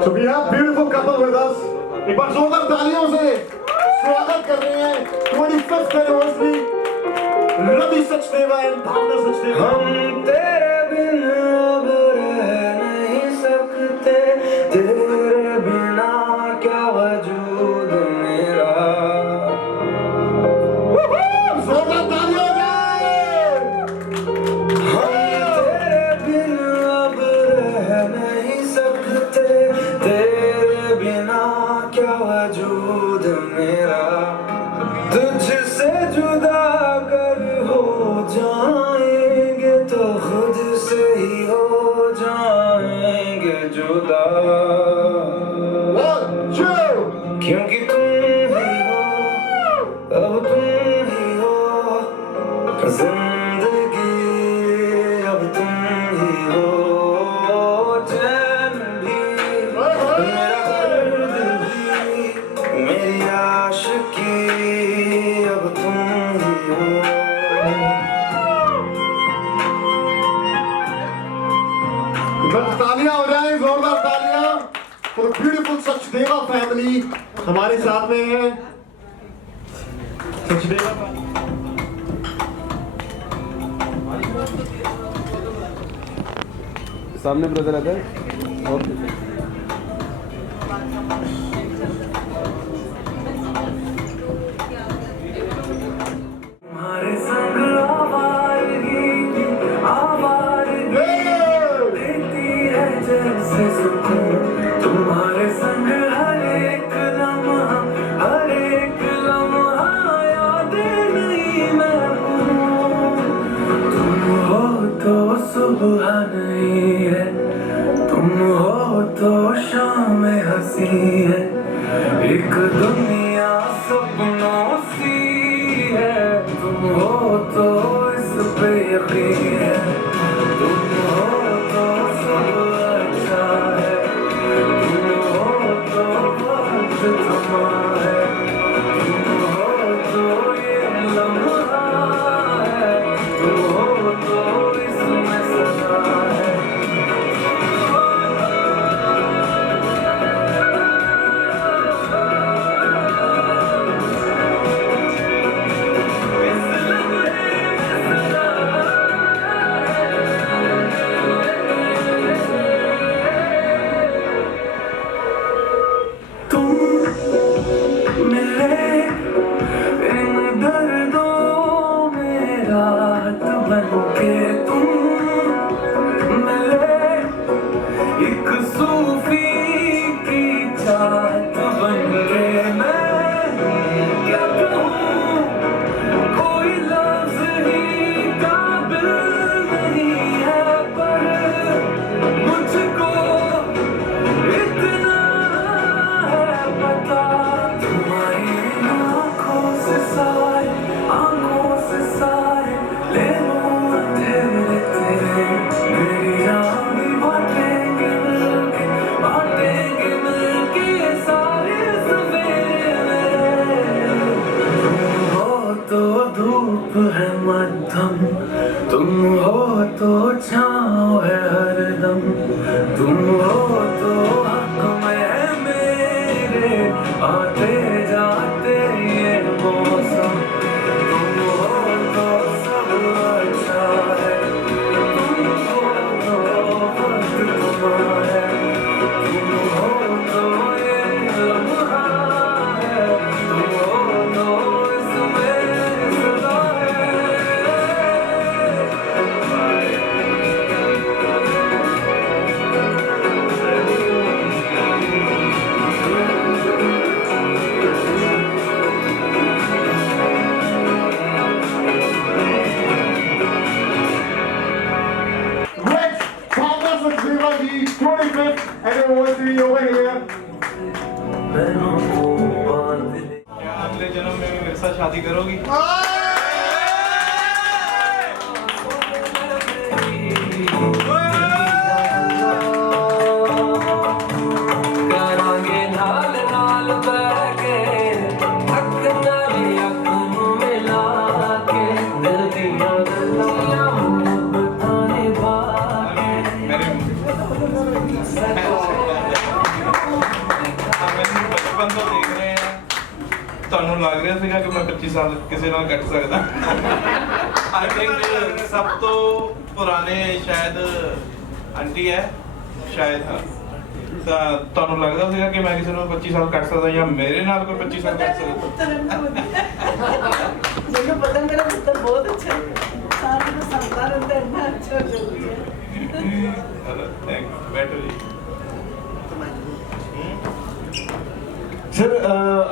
So we have beautiful couple with us. एक बार जोरदार तालियों से स्वागत कर रहे हैं 25th anniversary Ravi Sachdeva and Bhavna Sachdeva. हम तेरे बिन अब रह नहीं सकते, तेरे बिना क्या वजूद मेरा। जोरदार तालियां हो जाए। हम तेरे बिन अब रह नहीं सकते, तेरे बिना क्या वजूद मेरा। तुझसे जुदा कर हो जाएंगे तो खुद से ही हो जाएंगे जुदा। क्योंकि तुम ही हो, अब तुम ही हो जिंदगी, अब तुम ही हो चैन भी, मेरा दर्द भी, मेरी आशिकी, अब तुम ही हो। बस तालियां हो जाए, जोरदार तालियां फॉर ब्यूटीफुल सचदेवा फैमिली हमारे साथ में है। सचदेवा सामने ब्रदर अदर और तुम्हारे संग आवारगी देती है जैसे सुकून, तुम्हारे संग हर एक लम्हा यादें नहीं मैं भूलूं। तुम हो तो सुबह नहीं है, तुम हो तो शाम हंसी है, एक दुनिया सपनों सी है। तुम हो तो इस पे यकीन है, तुम हो तो सब अच्छा है, तुम हो तो वक्त थमा है, तुम हो तो ये लम्हा है, तुम हो तो इसमें सजा है। मिले इन दर्दों में रात बनके, तुम मिले एक सूफी की चाहत बनके। मैं क्या कहूँ, कोई लफ्ज़ ही काबिल नहीं है, पर मुझको इतना है पता। तुम्हारी आँखों से सारे ले लूं अंधेरे तेरे, मेरी जान भी बांटेंगे मिलके सारे सवेरे। तुम हो तो धूप है मध्यम, तुम हो तो छाँव है हरदम, तुम हो तो हक में है मेरे आते जाते ये मौसम। तुम हो तो सब अच्छा है, तुम हो तो वक्त थमा है, तुम हो तो ये लम्हा है, तुम हो तो इसमें सदा है। Great Bhavna Sachdeva ji 25th anniversary over here। क्या अगले जन्म में भी मेरे साथ शादी करोगी? करांगे नाल नाल बैके, अख नाली अख नूं मिला के, दिल दियां गल्लां मुहब्बतां निभा के। ਤੁਹਾਨੂੰ ਲੱਗ ਰਿਹਾ ਸੀਗਾ ਕਿ ਮੈਂ 25 ਸਾਲ ਕਿਸੇ ਨਾਲ ਕੱਟ ਸਕਦਾ? ਆਈ ਥਿੰਕ ਸਭ ਤੋਂ ਪੁਰਾਣੇ ਸ਼ਾਇਦ ਆਂਟੀ ਹੈ ਸ਼ਾਇਦ, ਹਾਂ। ਤਾਂ ਤੁਹਾਨੂੰ ਲੱਗਦਾ ਸੀਗਾ ਕਿ ਮੈਂ ਕਿਸੇ ਨੂੰ 25 ਸਾਲ ਕੱਟ ਸਕਦਾ ਜਾਂ ਮੇਰੇ ਨਾਲ ਕੋਈ 25 ਸਾਲ ਕੱਟ ਸਕਦਾ? ਮੈਨੂੰ ਪਤਾ ਮੇਰਾ ਪੁੱਤਰ ਬਹੁਤ ਅੱਛਾ ਹੈ, ਸਾਰਾ ਦਿਨ ਸੰਤਾ ਰਹਿੰਦਾ, ਇੰਨਾ ਅੱਛਾ ਜਲਦੀ ਹੈ। थैंक यू, बैठो जी। सर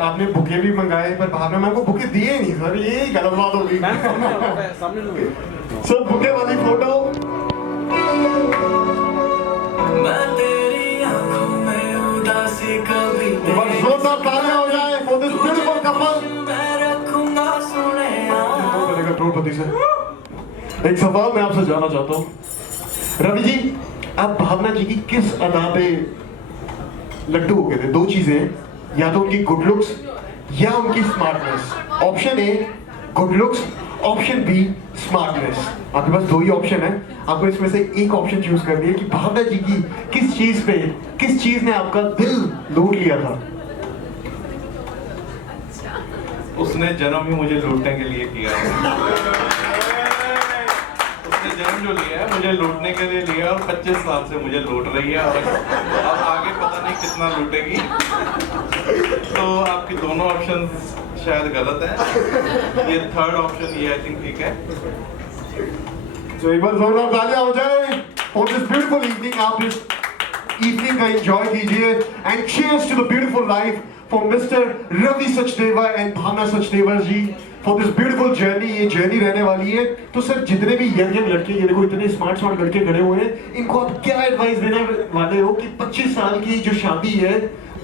आपने बुके भी मंगाए पर भावना मैम को बुके दिए नहीं सर, ये गलत बात हो गई। सर बुके वाली फोटो मैं तेरी आंखों में उदासी कभी जोरदार तालियां हो जाए for this beautiful couple। मैं रखूंगा सुने करोड़पति से एक सवाल मैं आपसे जानना चाहता हूँ, रवि जी आप भावना जी की किस अदा पे लड्डू हो गए थे? दो चीजें हैं, या तो उनकी गुड लुक्स या उनकी smartness. Option A good looks, option B smartness. आपके पास दो ही ऑप्शन है, आपको इसमें से एक ऑप्शन चूज करनी है कि भावना जी की किस चीज ने आपका दिल लूट लिया था। उसने जन्म ही मुझे लूटने के लिए किया है। उसने जन्म जो लिया है मुझे लूटने के लिए लिया और 25 साल से मुझे लूट रही है और अब आगे पता नहीं कितना लूटेगी। तो आपकी दोनों ऑप्शन शायद गलत है, ये थर्ड ऑप्शन ये आई थिंक ठीक है। तो एक बार जोरदार तालियां हो जाए for this beautiful evening। आप इस evening का enjoy कीजिए and cheers to the beautiful life for Mr. Ravi Sachdeva and Bhavna Sachdeva ji for this beautiful journey। ये जर्नी रहने वाली है। तो सर जितने भी यंग लड़के, ये देखो इतने स्मार्ट लड़के खड़े हुए हैं, इनको आप क्या एडवाइस देने वाले हो कि 25 साल की जो शादी है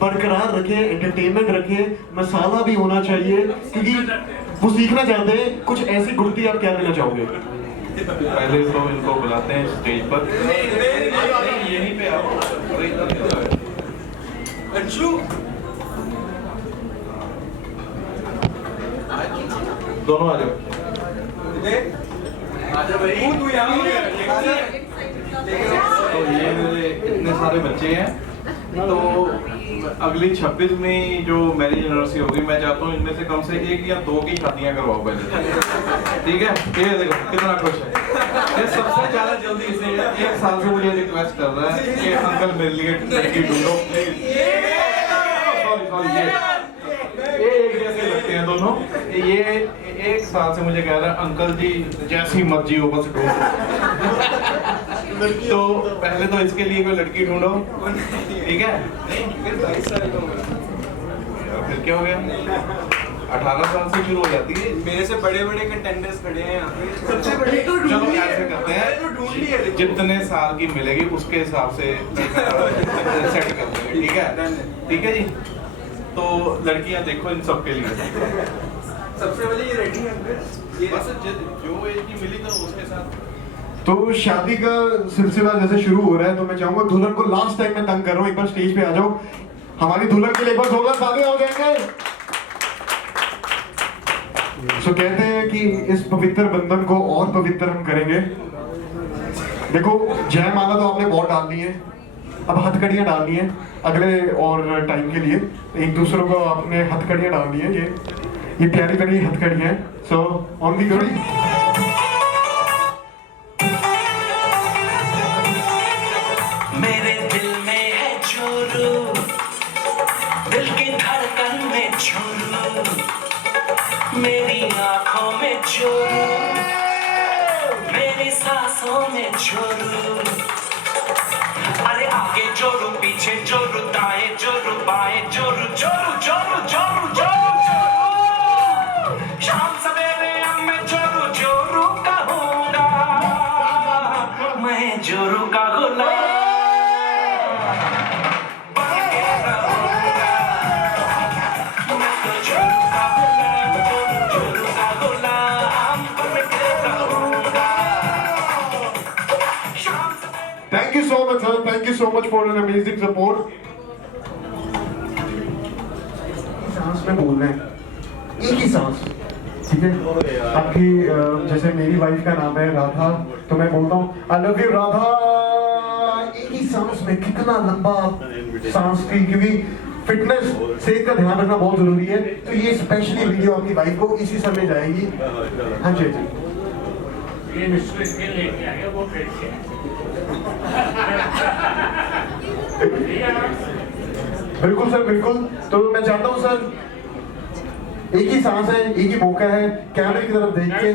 बरकरार रखें, एंटरटेनमेंट रखें, मसाला भी होना चाहिए, क्योंकि वो सीखना चाहते हैं कुछ ऐसी गुड़ती, आप क्या देना चाहोगे? पहले तो इनको बुलाते हैं स्टेज पर, यहीं पे आओ। दोनों आ जाओ। तो ये मेरे इतने सारे बच्चे हैं, तो अगली 26 में जो मैरिज एनिवर्सरी होगी, मैं चाहता हूँ इनमें से कम से 1 या 2 की शादियां करवाओ पहले, ठीक है? ये देखो कितना खुश है, ये सबसे ज्यादा जल्दी से 1 साल से मुझे रिक्वेस्ट कर रहा है कि अंकल मेरे लिए लड़की ढूंढो प्लीज। ये एक जैसे लगते हैं दोनों, ये 1 साल से मुझे कह रहा है अंकल जी जैसी मर्जी हो बस ढूंढो। तो पहले तो इसके लिए कोई लड़की ढूंढो, ठीक है? फिर क्या हो गया? 18 साल से शुरू हो जाती है। मेरे से बड़े बड़े कंटेंडर्स खड़े हैं यहाँ पे, सबसे बड़ी तो चलो ऐसे करते हैं, जितने साल की मिलेगी उसके हिसाब से सेट करते हैं, ठीक है? ठीक है जी। तो लड़कियां देखो इन सब के लिए सबसे पहले ये रेडी है बस जो एज की मिली तो उसके साथ। तो शादी का सिलसिला जैसे शुरू हो रहा है, तो मैं चाहूंगा दुल्हन को लास्ट टाइम मैं तंग कर रहा हूँ, एक बार स्टेज पे आ जाओ। हमारी दुल्हन के लिए एक बार जोरदार तालियां हो जाएंगे। तो कहते हैं कि इस पवित्र बंधन को और पवित्र हम करेंगे। देखो जयमाला तो आपने बहुत डाल दी है, अब हथकड़ियां डालनी है अगले और टाइम के लिए। एक दूसरों को आपने हथकड़ियां डालनी है, ये प्यारी प्यारी हथकड़ियां हैं। सो ऑन दी घड़ी मेरे दिल में है चोरू, दिल की धड़कन में चोरू, मेरी आंखों में चोरू, मेरी सांसों में चोरू। अरे आगे जोरू, पीछे जोरू, दाएं जोरू, बाएं जोरू, जोरू जोरू जोरू जोरू जोरू। शाम सवेरे अब मैं जोरू जोरू कहूँगा, मैं जोरू का गुलाम बन के रहूँगा। मैं तो जोरू का गुलाम, जोरू का गुलाम बन के रहूँगा। Thank you so much, sir. Thank you so much for an amazing support. सांस में बोल रहे हैं, एक ही सांस, ठीक है? आपकी जैसे मेरी वाइफ का नाम है राधा, तो मैं बोलता हूँ I love you राधा। एक ही सांस में कितना लंबा सांस की, क्योंकि फिटनेस सेहत का ध्यान रखना बहुत जरूरी है। तो ये स्पेशली वीडियो आपकी वाइफ को इसी समय जाएगी। हाँ जी जी बिल्कुल सर बिल्कुल। तो मैं चाहता हूँ सर एक ही सांस है, एक ही मौका है, कैमरे की तरफ देख के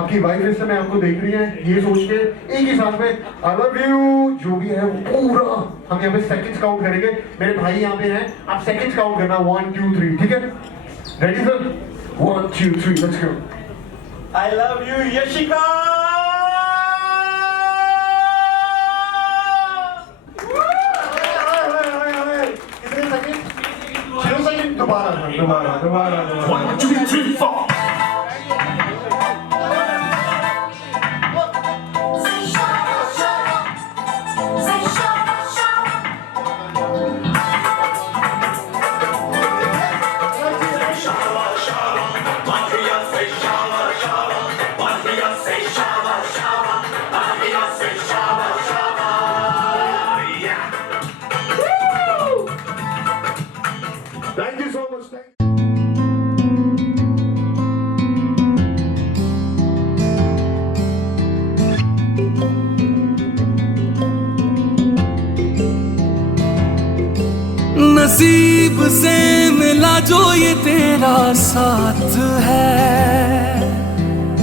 आपकी वाइफ इस समय आपको देख रही है, ये सोच के एक ही सांस में आई लव यू जो भी है वो पूरा हम यहाँ पे सेकंड्स काउंट करेंगे। मेरे भाई यहाँ पे हैं, आप सेकंड्स काउंट करना 1 2 3 ठीक है? Ready sir? 1 2 3 let's go. I love you, Yashika! कितने सेकंड? 0 सेकंड। दोबारा 1 2 3 4 Thank you so much. नसीब से मिला जो ये तेरा साथ है,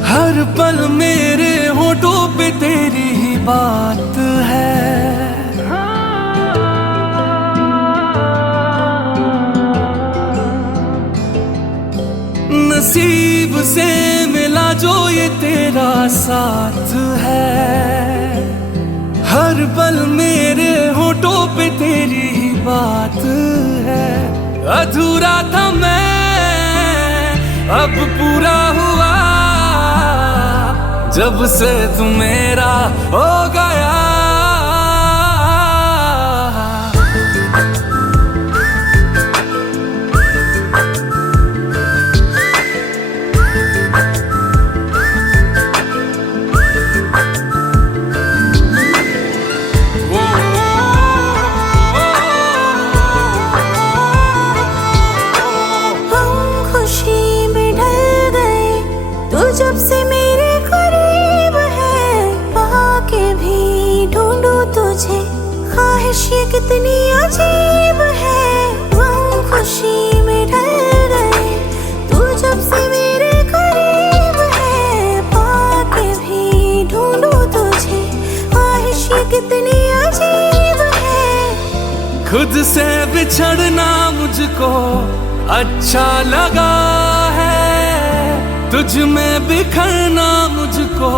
हर पल मेरे होठों पे तेरी ही बात है। नसीब से मिला जो ये तेरा साथ है, हर पल मेरे होठों पे तेरी ही बात है। अधूरा था मैं अब पूरा हुआ, जब से तू मेरा हो गया। जब से मेरे करीब है, पाके भी ढूंढूं तुझे, ख्वाहिश ये कितनी अजीब है। हम खुशी में ढल गए, तू जब से मेरे करीब है, पाके भी ढूंढूं तुझे, ख्वाहिश ये कितनी अजीब है। खुद से बिछड़ना मुझको अच्छा लगा है, तुझ में बिखरना मुझको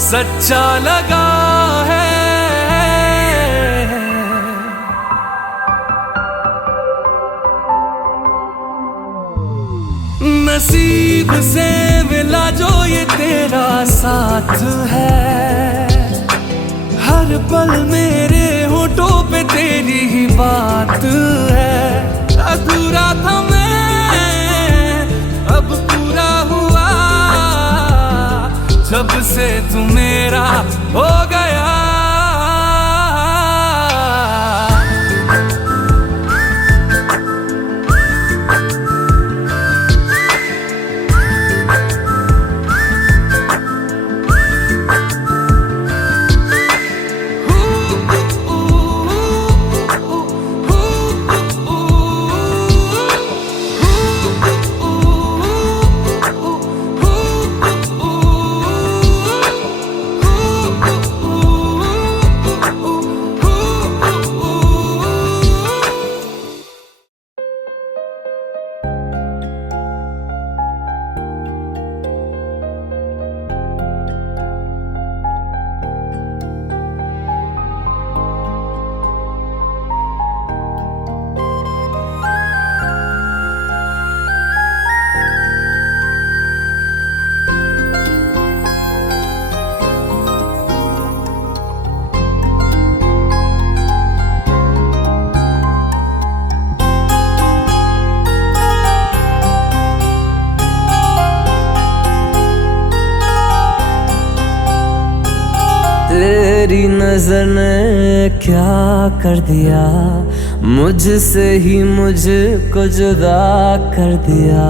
सच्चा लगा है। नसीब से मिला जो ये तेरा साथ है, हर पल मेरे होठों पे तेरी ही बात है। अधूरा था मैं अब पूरा हुआ, जब से तू मेरा हो गया। तेरी नजर ने क्या कर दिया, मुझसे ही मुझको जुदा कर दिया।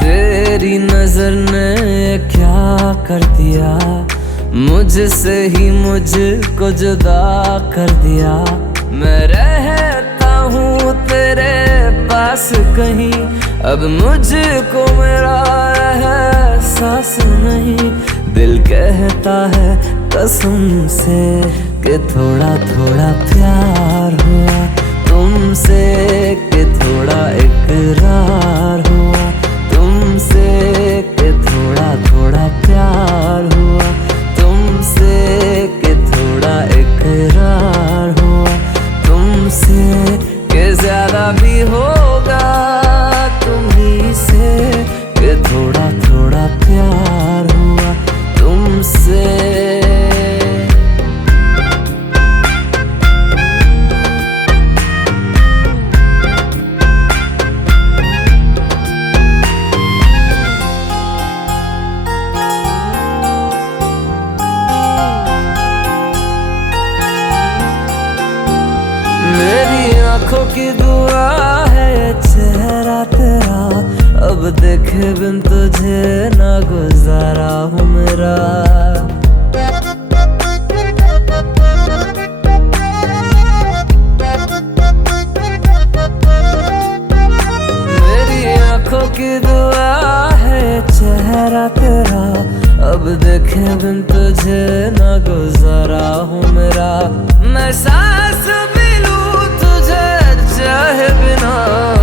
तेरी नजर ने क्या कर दिया, मुझसे ही मुझको जुदा कर दिया। मैं रहता हूँ तेरे पास कहीं, अब मुझको मेरा एहसास नहीं। दिल कहता है कसम से कि थोड़ा थोड़ा प्यार हुआ तुमसे, कि थोड़ा इकरार हुआ तुमसे, कि थोड़ा थोड़ा प्यार हुआ तुमसे, कि थोड़ा इकरार हुआ तुमसे, कि ज्यादा भी होगा तुम्ही से, कि थोड़ा थोड़ा प्यार हुआ तुमसे। आँखों की दुआ है चेहरा तेरा, अब देखे बिन तुझे ना गुजारा हूँ मेरा। मेरी आँखों की दुआ है चेहरा तेरा, अब देखे बिन तुझे ना गुजारा हूँ मेरा। मैं सांस चाहे बिना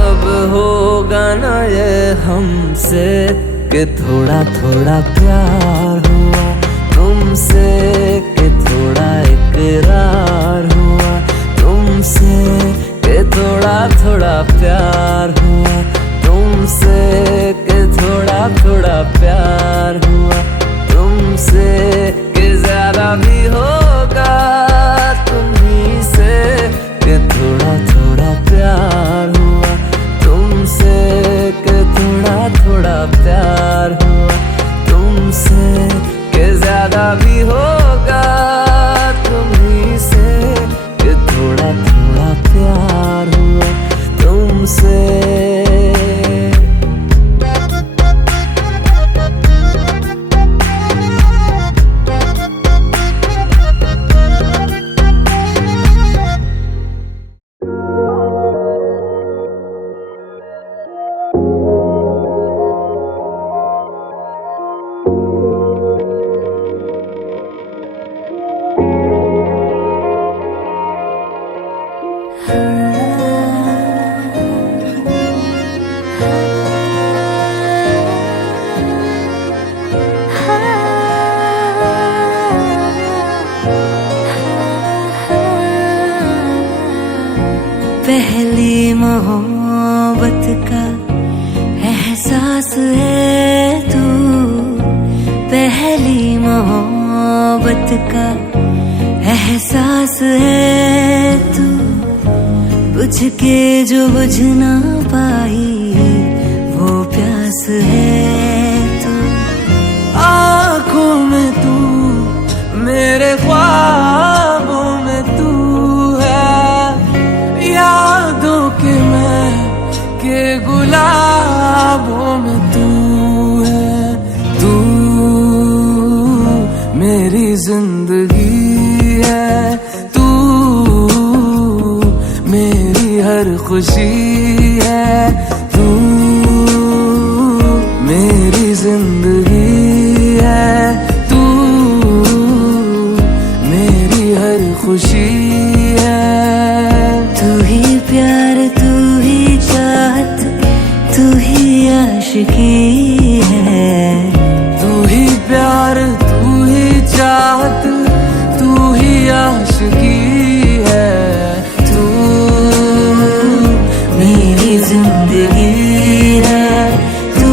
अब होगा ना ये हमसे, कि थोड़ा थोड़ा प्यार हुआ तुमसे, कि थोड़ा इकरार हुआ तुमसे, कि थोड़ा थोड़ा प्यार हुआ तुमसे, कि थोड़ा थोड़ा प्यार हुआ तुमसे, कि ज्यादा भी होगा तुम्ही से, कि थोड़ा थोड़ा प्यार हुआ तुमसे, कि थोड़ा थोड़ा प्यार हुआ तुमसे, कि ज्यादा भी होगा तुम्ही से, कि थोड़ा थोड़ा प्यार हुआ तुमसे। पहली मोहब्बत का एहसास है तू, पहली मोहब्बत का एहसास है तू, बुझ के जो बुझ ना पाई वो प्यास है तू। आँखों में तू, मेरे ख्वाबों में तू है, यादों के मैं के गुलाबों में तू है। तू मेरी जिंदगी है, तू मेरी हर खुशी है, तू मेरी जिंदगी है, तू मेरी हर खुशी है। तू ही प्यार, तू ही चाहत, तू ही आशिकी है। तू ही प्यार, तू ही चाहत, तू ही आशिकी है। तू मेरी जिंदगी है, तू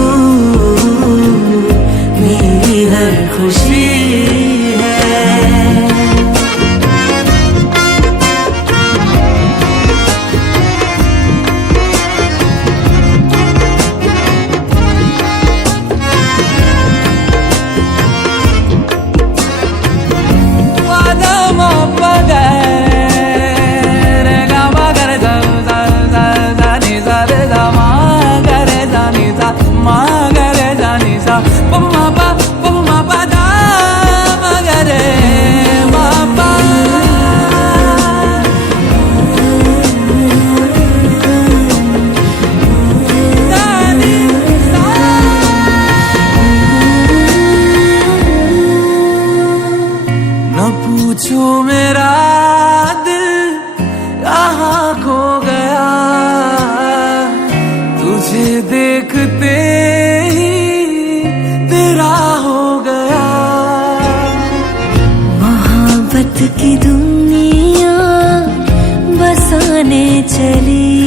पूछो मेरा दिल कहाँ खो गया, तुझे देखते ही तेरा हो गया। मोहब्बत की दुनिया बसाने चली,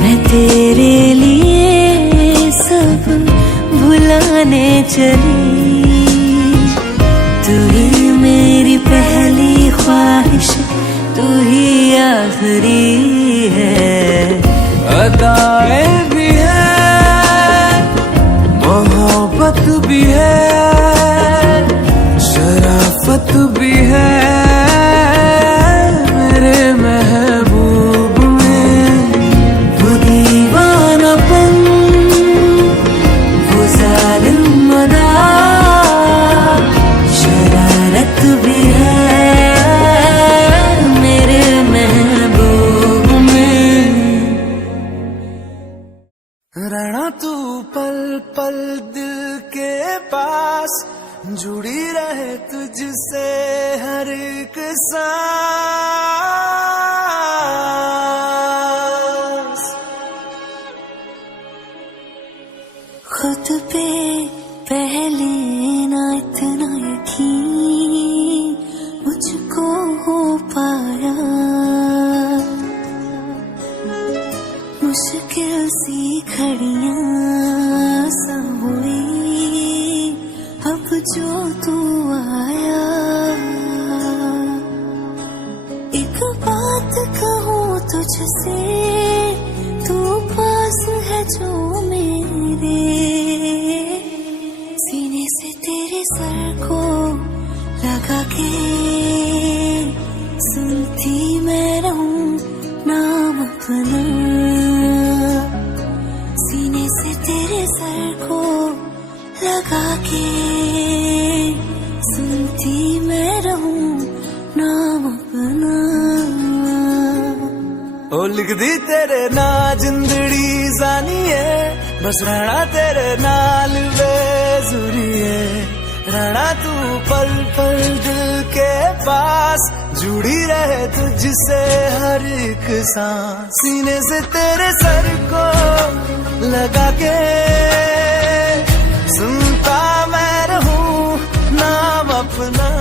मैं तेरे लिए सब भुलाने चली। तू ही मेरी पहली ख्वाहिश, तू ही आखिरी है। अदाएं भी है, मोहब्बत भी है, शराफत भी है मेरे महबूब में। वो दीवानापन, वो जालिम अदा, शरारत भी है मेरे महबूब में। रहना तू पल पल दिल के पास, जुड़ी रहे तुझसे हर एक सांस। खुद पे पहले ना इतना यकीन मुझको हो पाया, मुश्किल सी घड़ियां हुई अब जो तू आया। एक बात कहूँ तुझसे, तू पास है जो मेरे, सीने से तेरे सर को लगा के सुनती मैं रहूं नाम अपना। सीने से तेरे सर को लगा के सुनती मैं रहूं नाम अपना। ओ लिख दी तेरे ना जिंदड़ी जानी है, बस रहना तेरे नाल बेजुरी है। रहना तू पल पल दिल के पास, जुड़ी रहे तुझसे हर एक सांस। सीने से तेरे सर को लगा के सुनता मैं रहूं नाम अपना।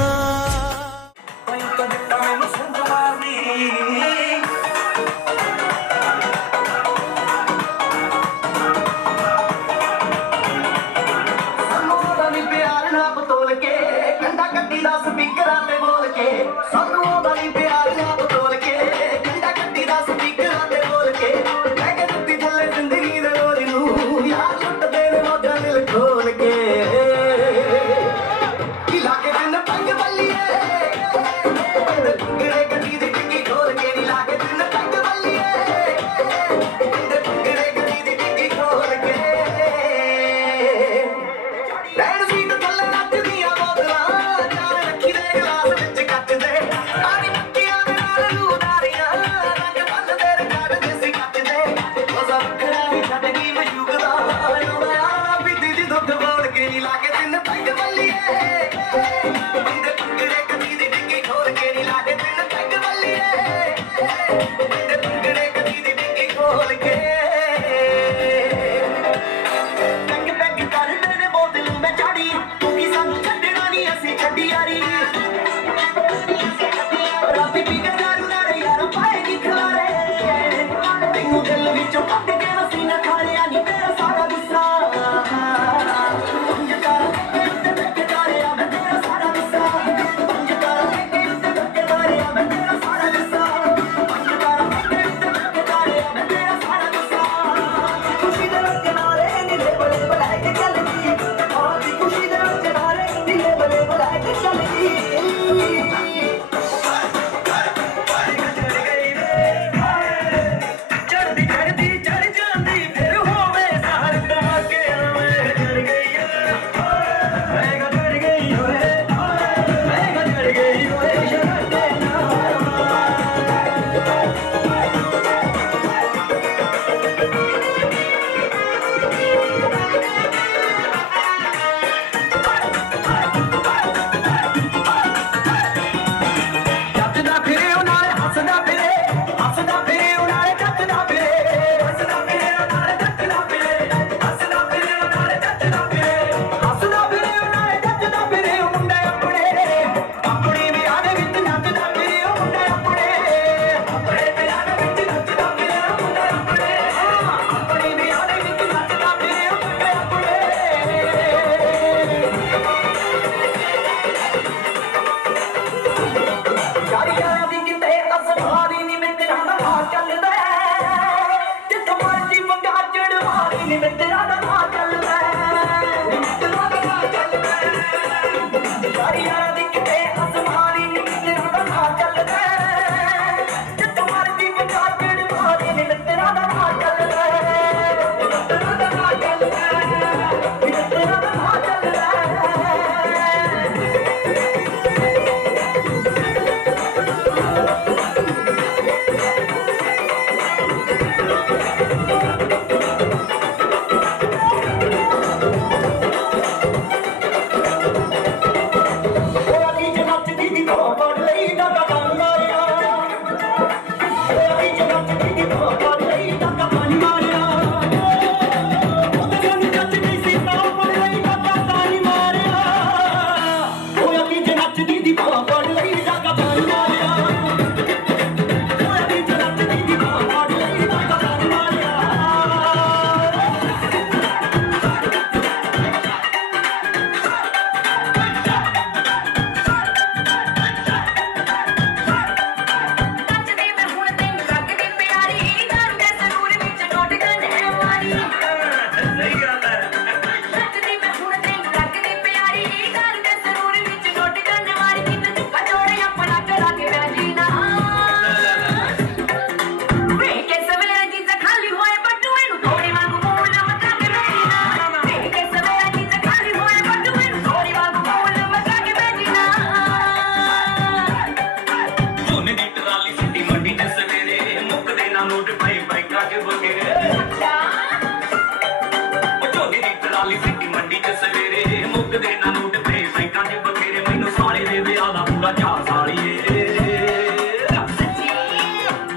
खाली सिटी मंडी च सवेरे मुकदे ना नोट ते साइकां च बथेरे मैनू साले दे विआह दा पूरा चाऽ सालिए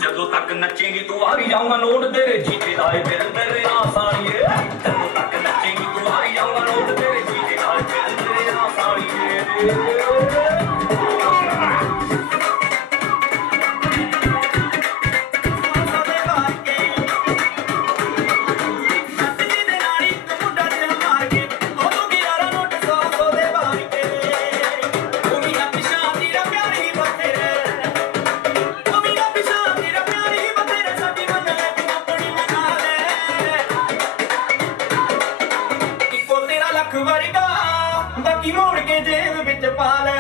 जदों तक नचेंगी तू आ भी जाऊंगा नोट तेरे जीते लाए फिर तेरे आ सालिए जदों तक नचेंगी तू आ भी जाऊंगा नोट तेरे जीते लाए फिर तेरे आ सालिए बाकी मोड़ के जेब विच पा ले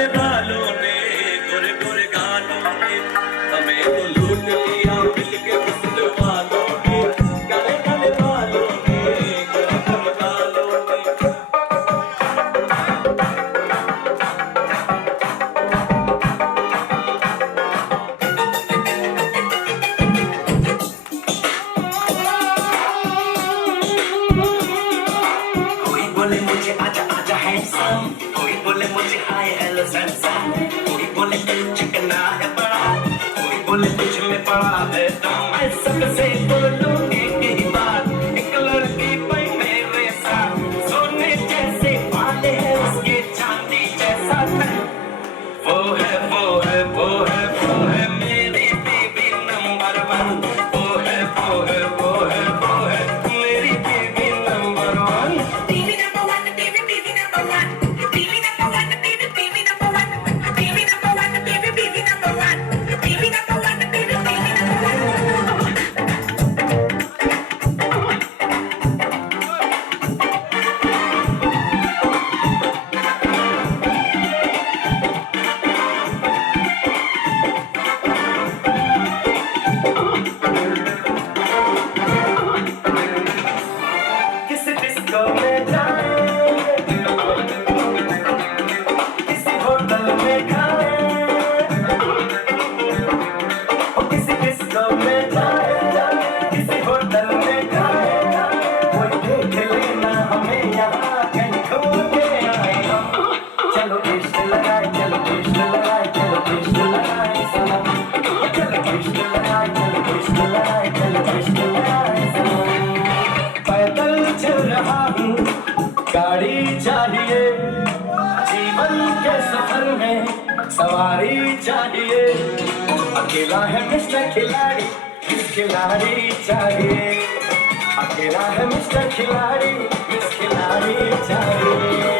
काले बालों ने गोरे गोरे गालों ने हमें तो लूट लिया मिलके हुस्न वालों ने काले काले बालों ने गोरे गोरे गालों ने कोई बोले मुझे आजा आजा हैंडसम, कोई बोले मुझे हाय हेलो सैमसम, कोई बोले चिकना है बड़ा, कोई बोले तुझ में पड़ा है दम। मैं सबसे बोलूं एक ही बात, एक लड़की पे मेरे साथ सोने जैसे वाले हैं उसके चांदी जैसा तन। वो है वो है वो है वो है मेरी बेबी नंबर 1। वो है वो है वो है वो है मेरी baby number 1। Baby number one, baby, baby number one. Baby number one, baby, baby number one. Baby number one, baby, baby number one. Baby number one, baby, baby number one. किसी डिस्को में जाए, किसी hotel में खाए, ओ किसी disco में जाए, किसी होटल में खाए, कोई देख लेना हमें यहाँ कहीं खो के आए हम। चलो इश्क लगाए, चलो इश्क लगाए, चलो इश्क लगाए सनम, चलो इश्क लगाए, चलो इश्क लगाए, चलो इश्क लगाए सनम। पैदल चल रहा हूँ, गाड़ी चाहिए, जीवन के सफर में सवारी चाहिए। अकेला है मिस्टर खिलाड़ी, मिस खिलाड़ी चाहिए। अकेला है मिस्टर खिलाड़ी, मिस खिलाड़ी चाहिए।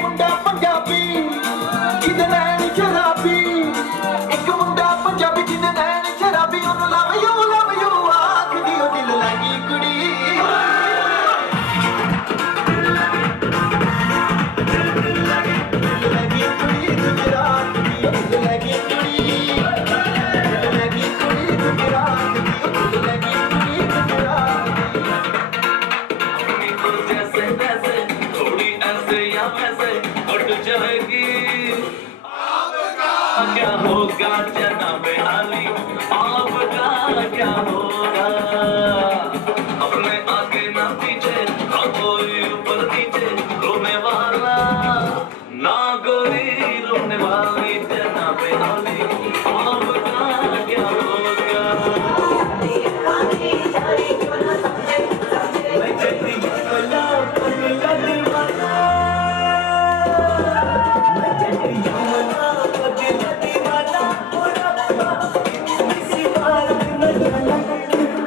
मुंडा पंजाबी जिद नैन शराबी, एक मुंडा पंजाबी जिद नैन शराबी, ओनू लव यू आख दियो दिल लगी कुड़ी। दिल लगी कुड़ी गुजरात दी, दिल लगी कुड़ी, दिल लगी कुड़ी गुजरात दी, दिल लगी कुड़ी गुजरात दी। अपनी तो जैसे वैसे थोड़ी ऐसे या वैसे उठ जाएगी। क्या होगा जनाब आली, आपका क्या होगा? अपने आगे ना पीछे, ना कोई ऊपर नीचे, रोने वाला ना गोरी रोने वाली जनाब आली, आपका क्या होगा? मैं चली पगला पगला दीवाना, मैं चली पगला पगला दीवाना, ओ रब्बा किसी बार न जाना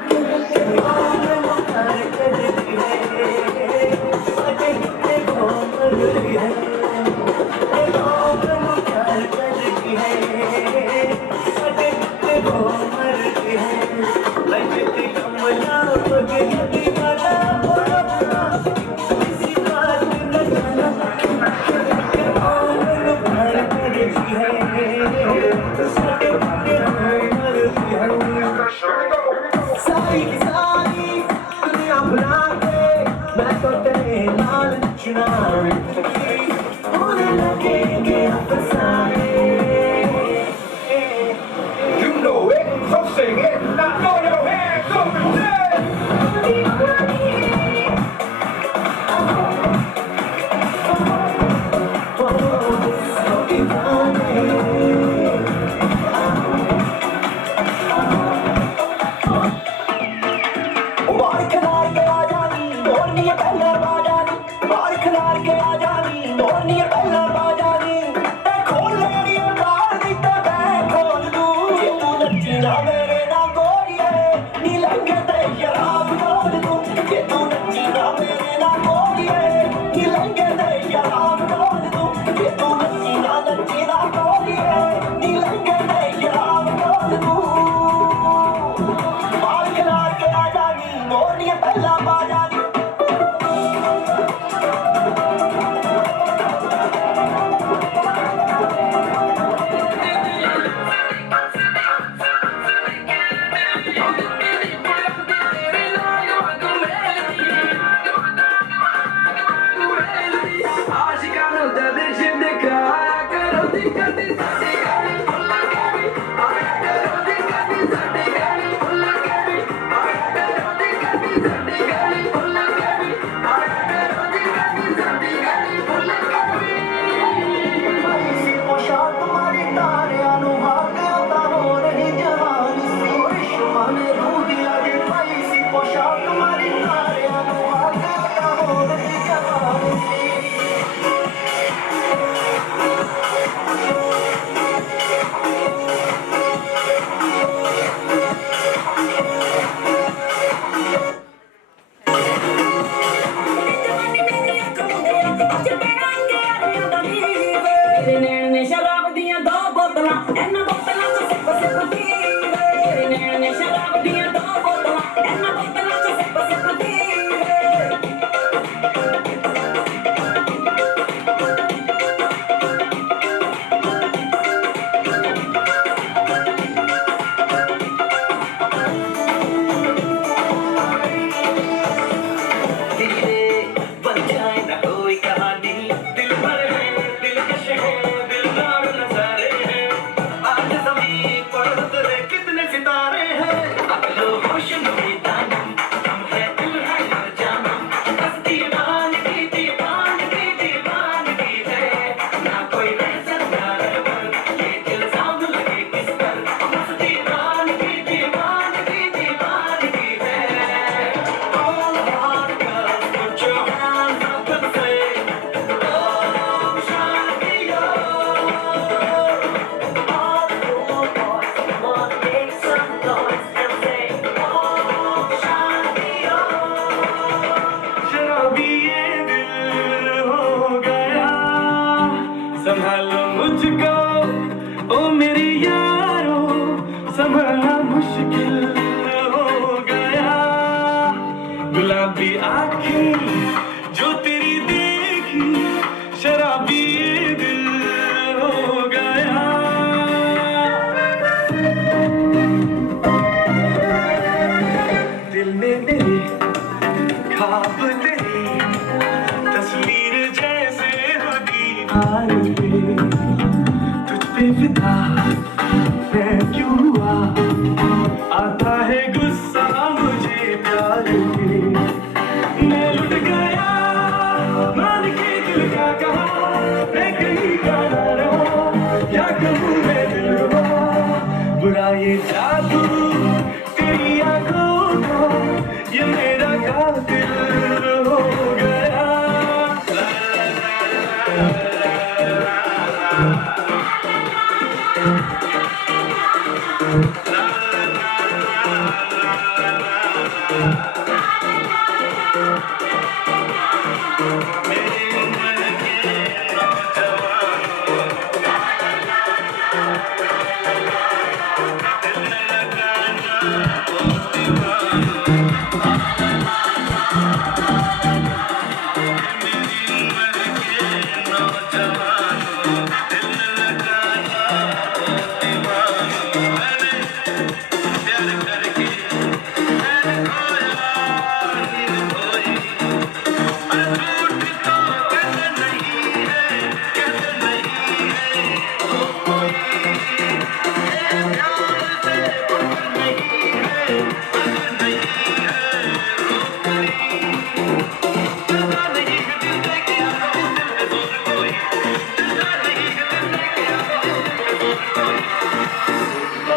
किसी बात न जाना संभालो मुझको ओ मेरी यारो, संभालना मुश्किल हो गया। गुलाबी आंखें जो तेरी देखी, शराबी ये दिल हो गया। दिल में मेरे ख्वाब तेरी तस्वीर जैसे तुझ पे फिदा मैं क्यों हुआ, आता है गुस्सा मुझे प्यार के। मैं लुट गया मान के दिल का कहा, मैं कहीं का ना रहा या कहूँ मैं दिल रुबा। बुरा ये जादू तेरी आंखों का, ये मेरा कातिल हो गया।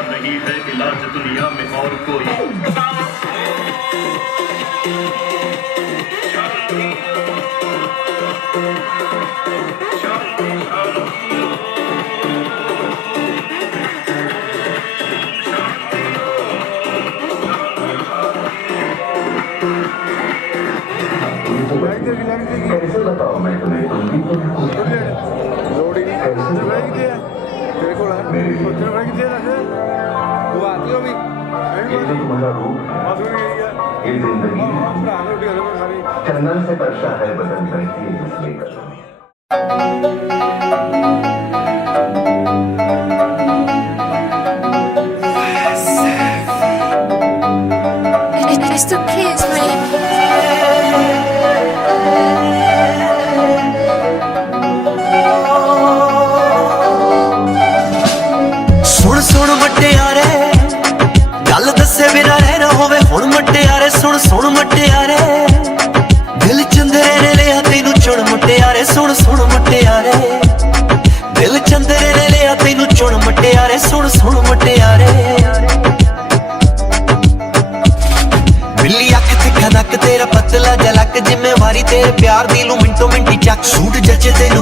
नहीं है इलाज दुनिया में और कोई। कैसे बताओ मैं तुम्हें, तुम भी तो ये जो तुम्हारा रूप है, ये जिंदगी है। चंदन से परछा है बदन बहती है जिसमें कलम। It's the kids, baby. सुन सुन मटियारे गल दसे बिना रहना होवे हुण मटियारे सुन सुन मटियारे दिल चंदरे ने लिया तेनू चुन मटियारे सुन सुन मटियारे दिल चंदरे ने लिया तेनू चुन मटियारे सुन सुन मटियारे बिल्ली अख तिखा नक तेरा पतला जलक जिम्मेवारी तेरे प्यार दी लू मिंटो मिंटी चक सूट जचे तेरी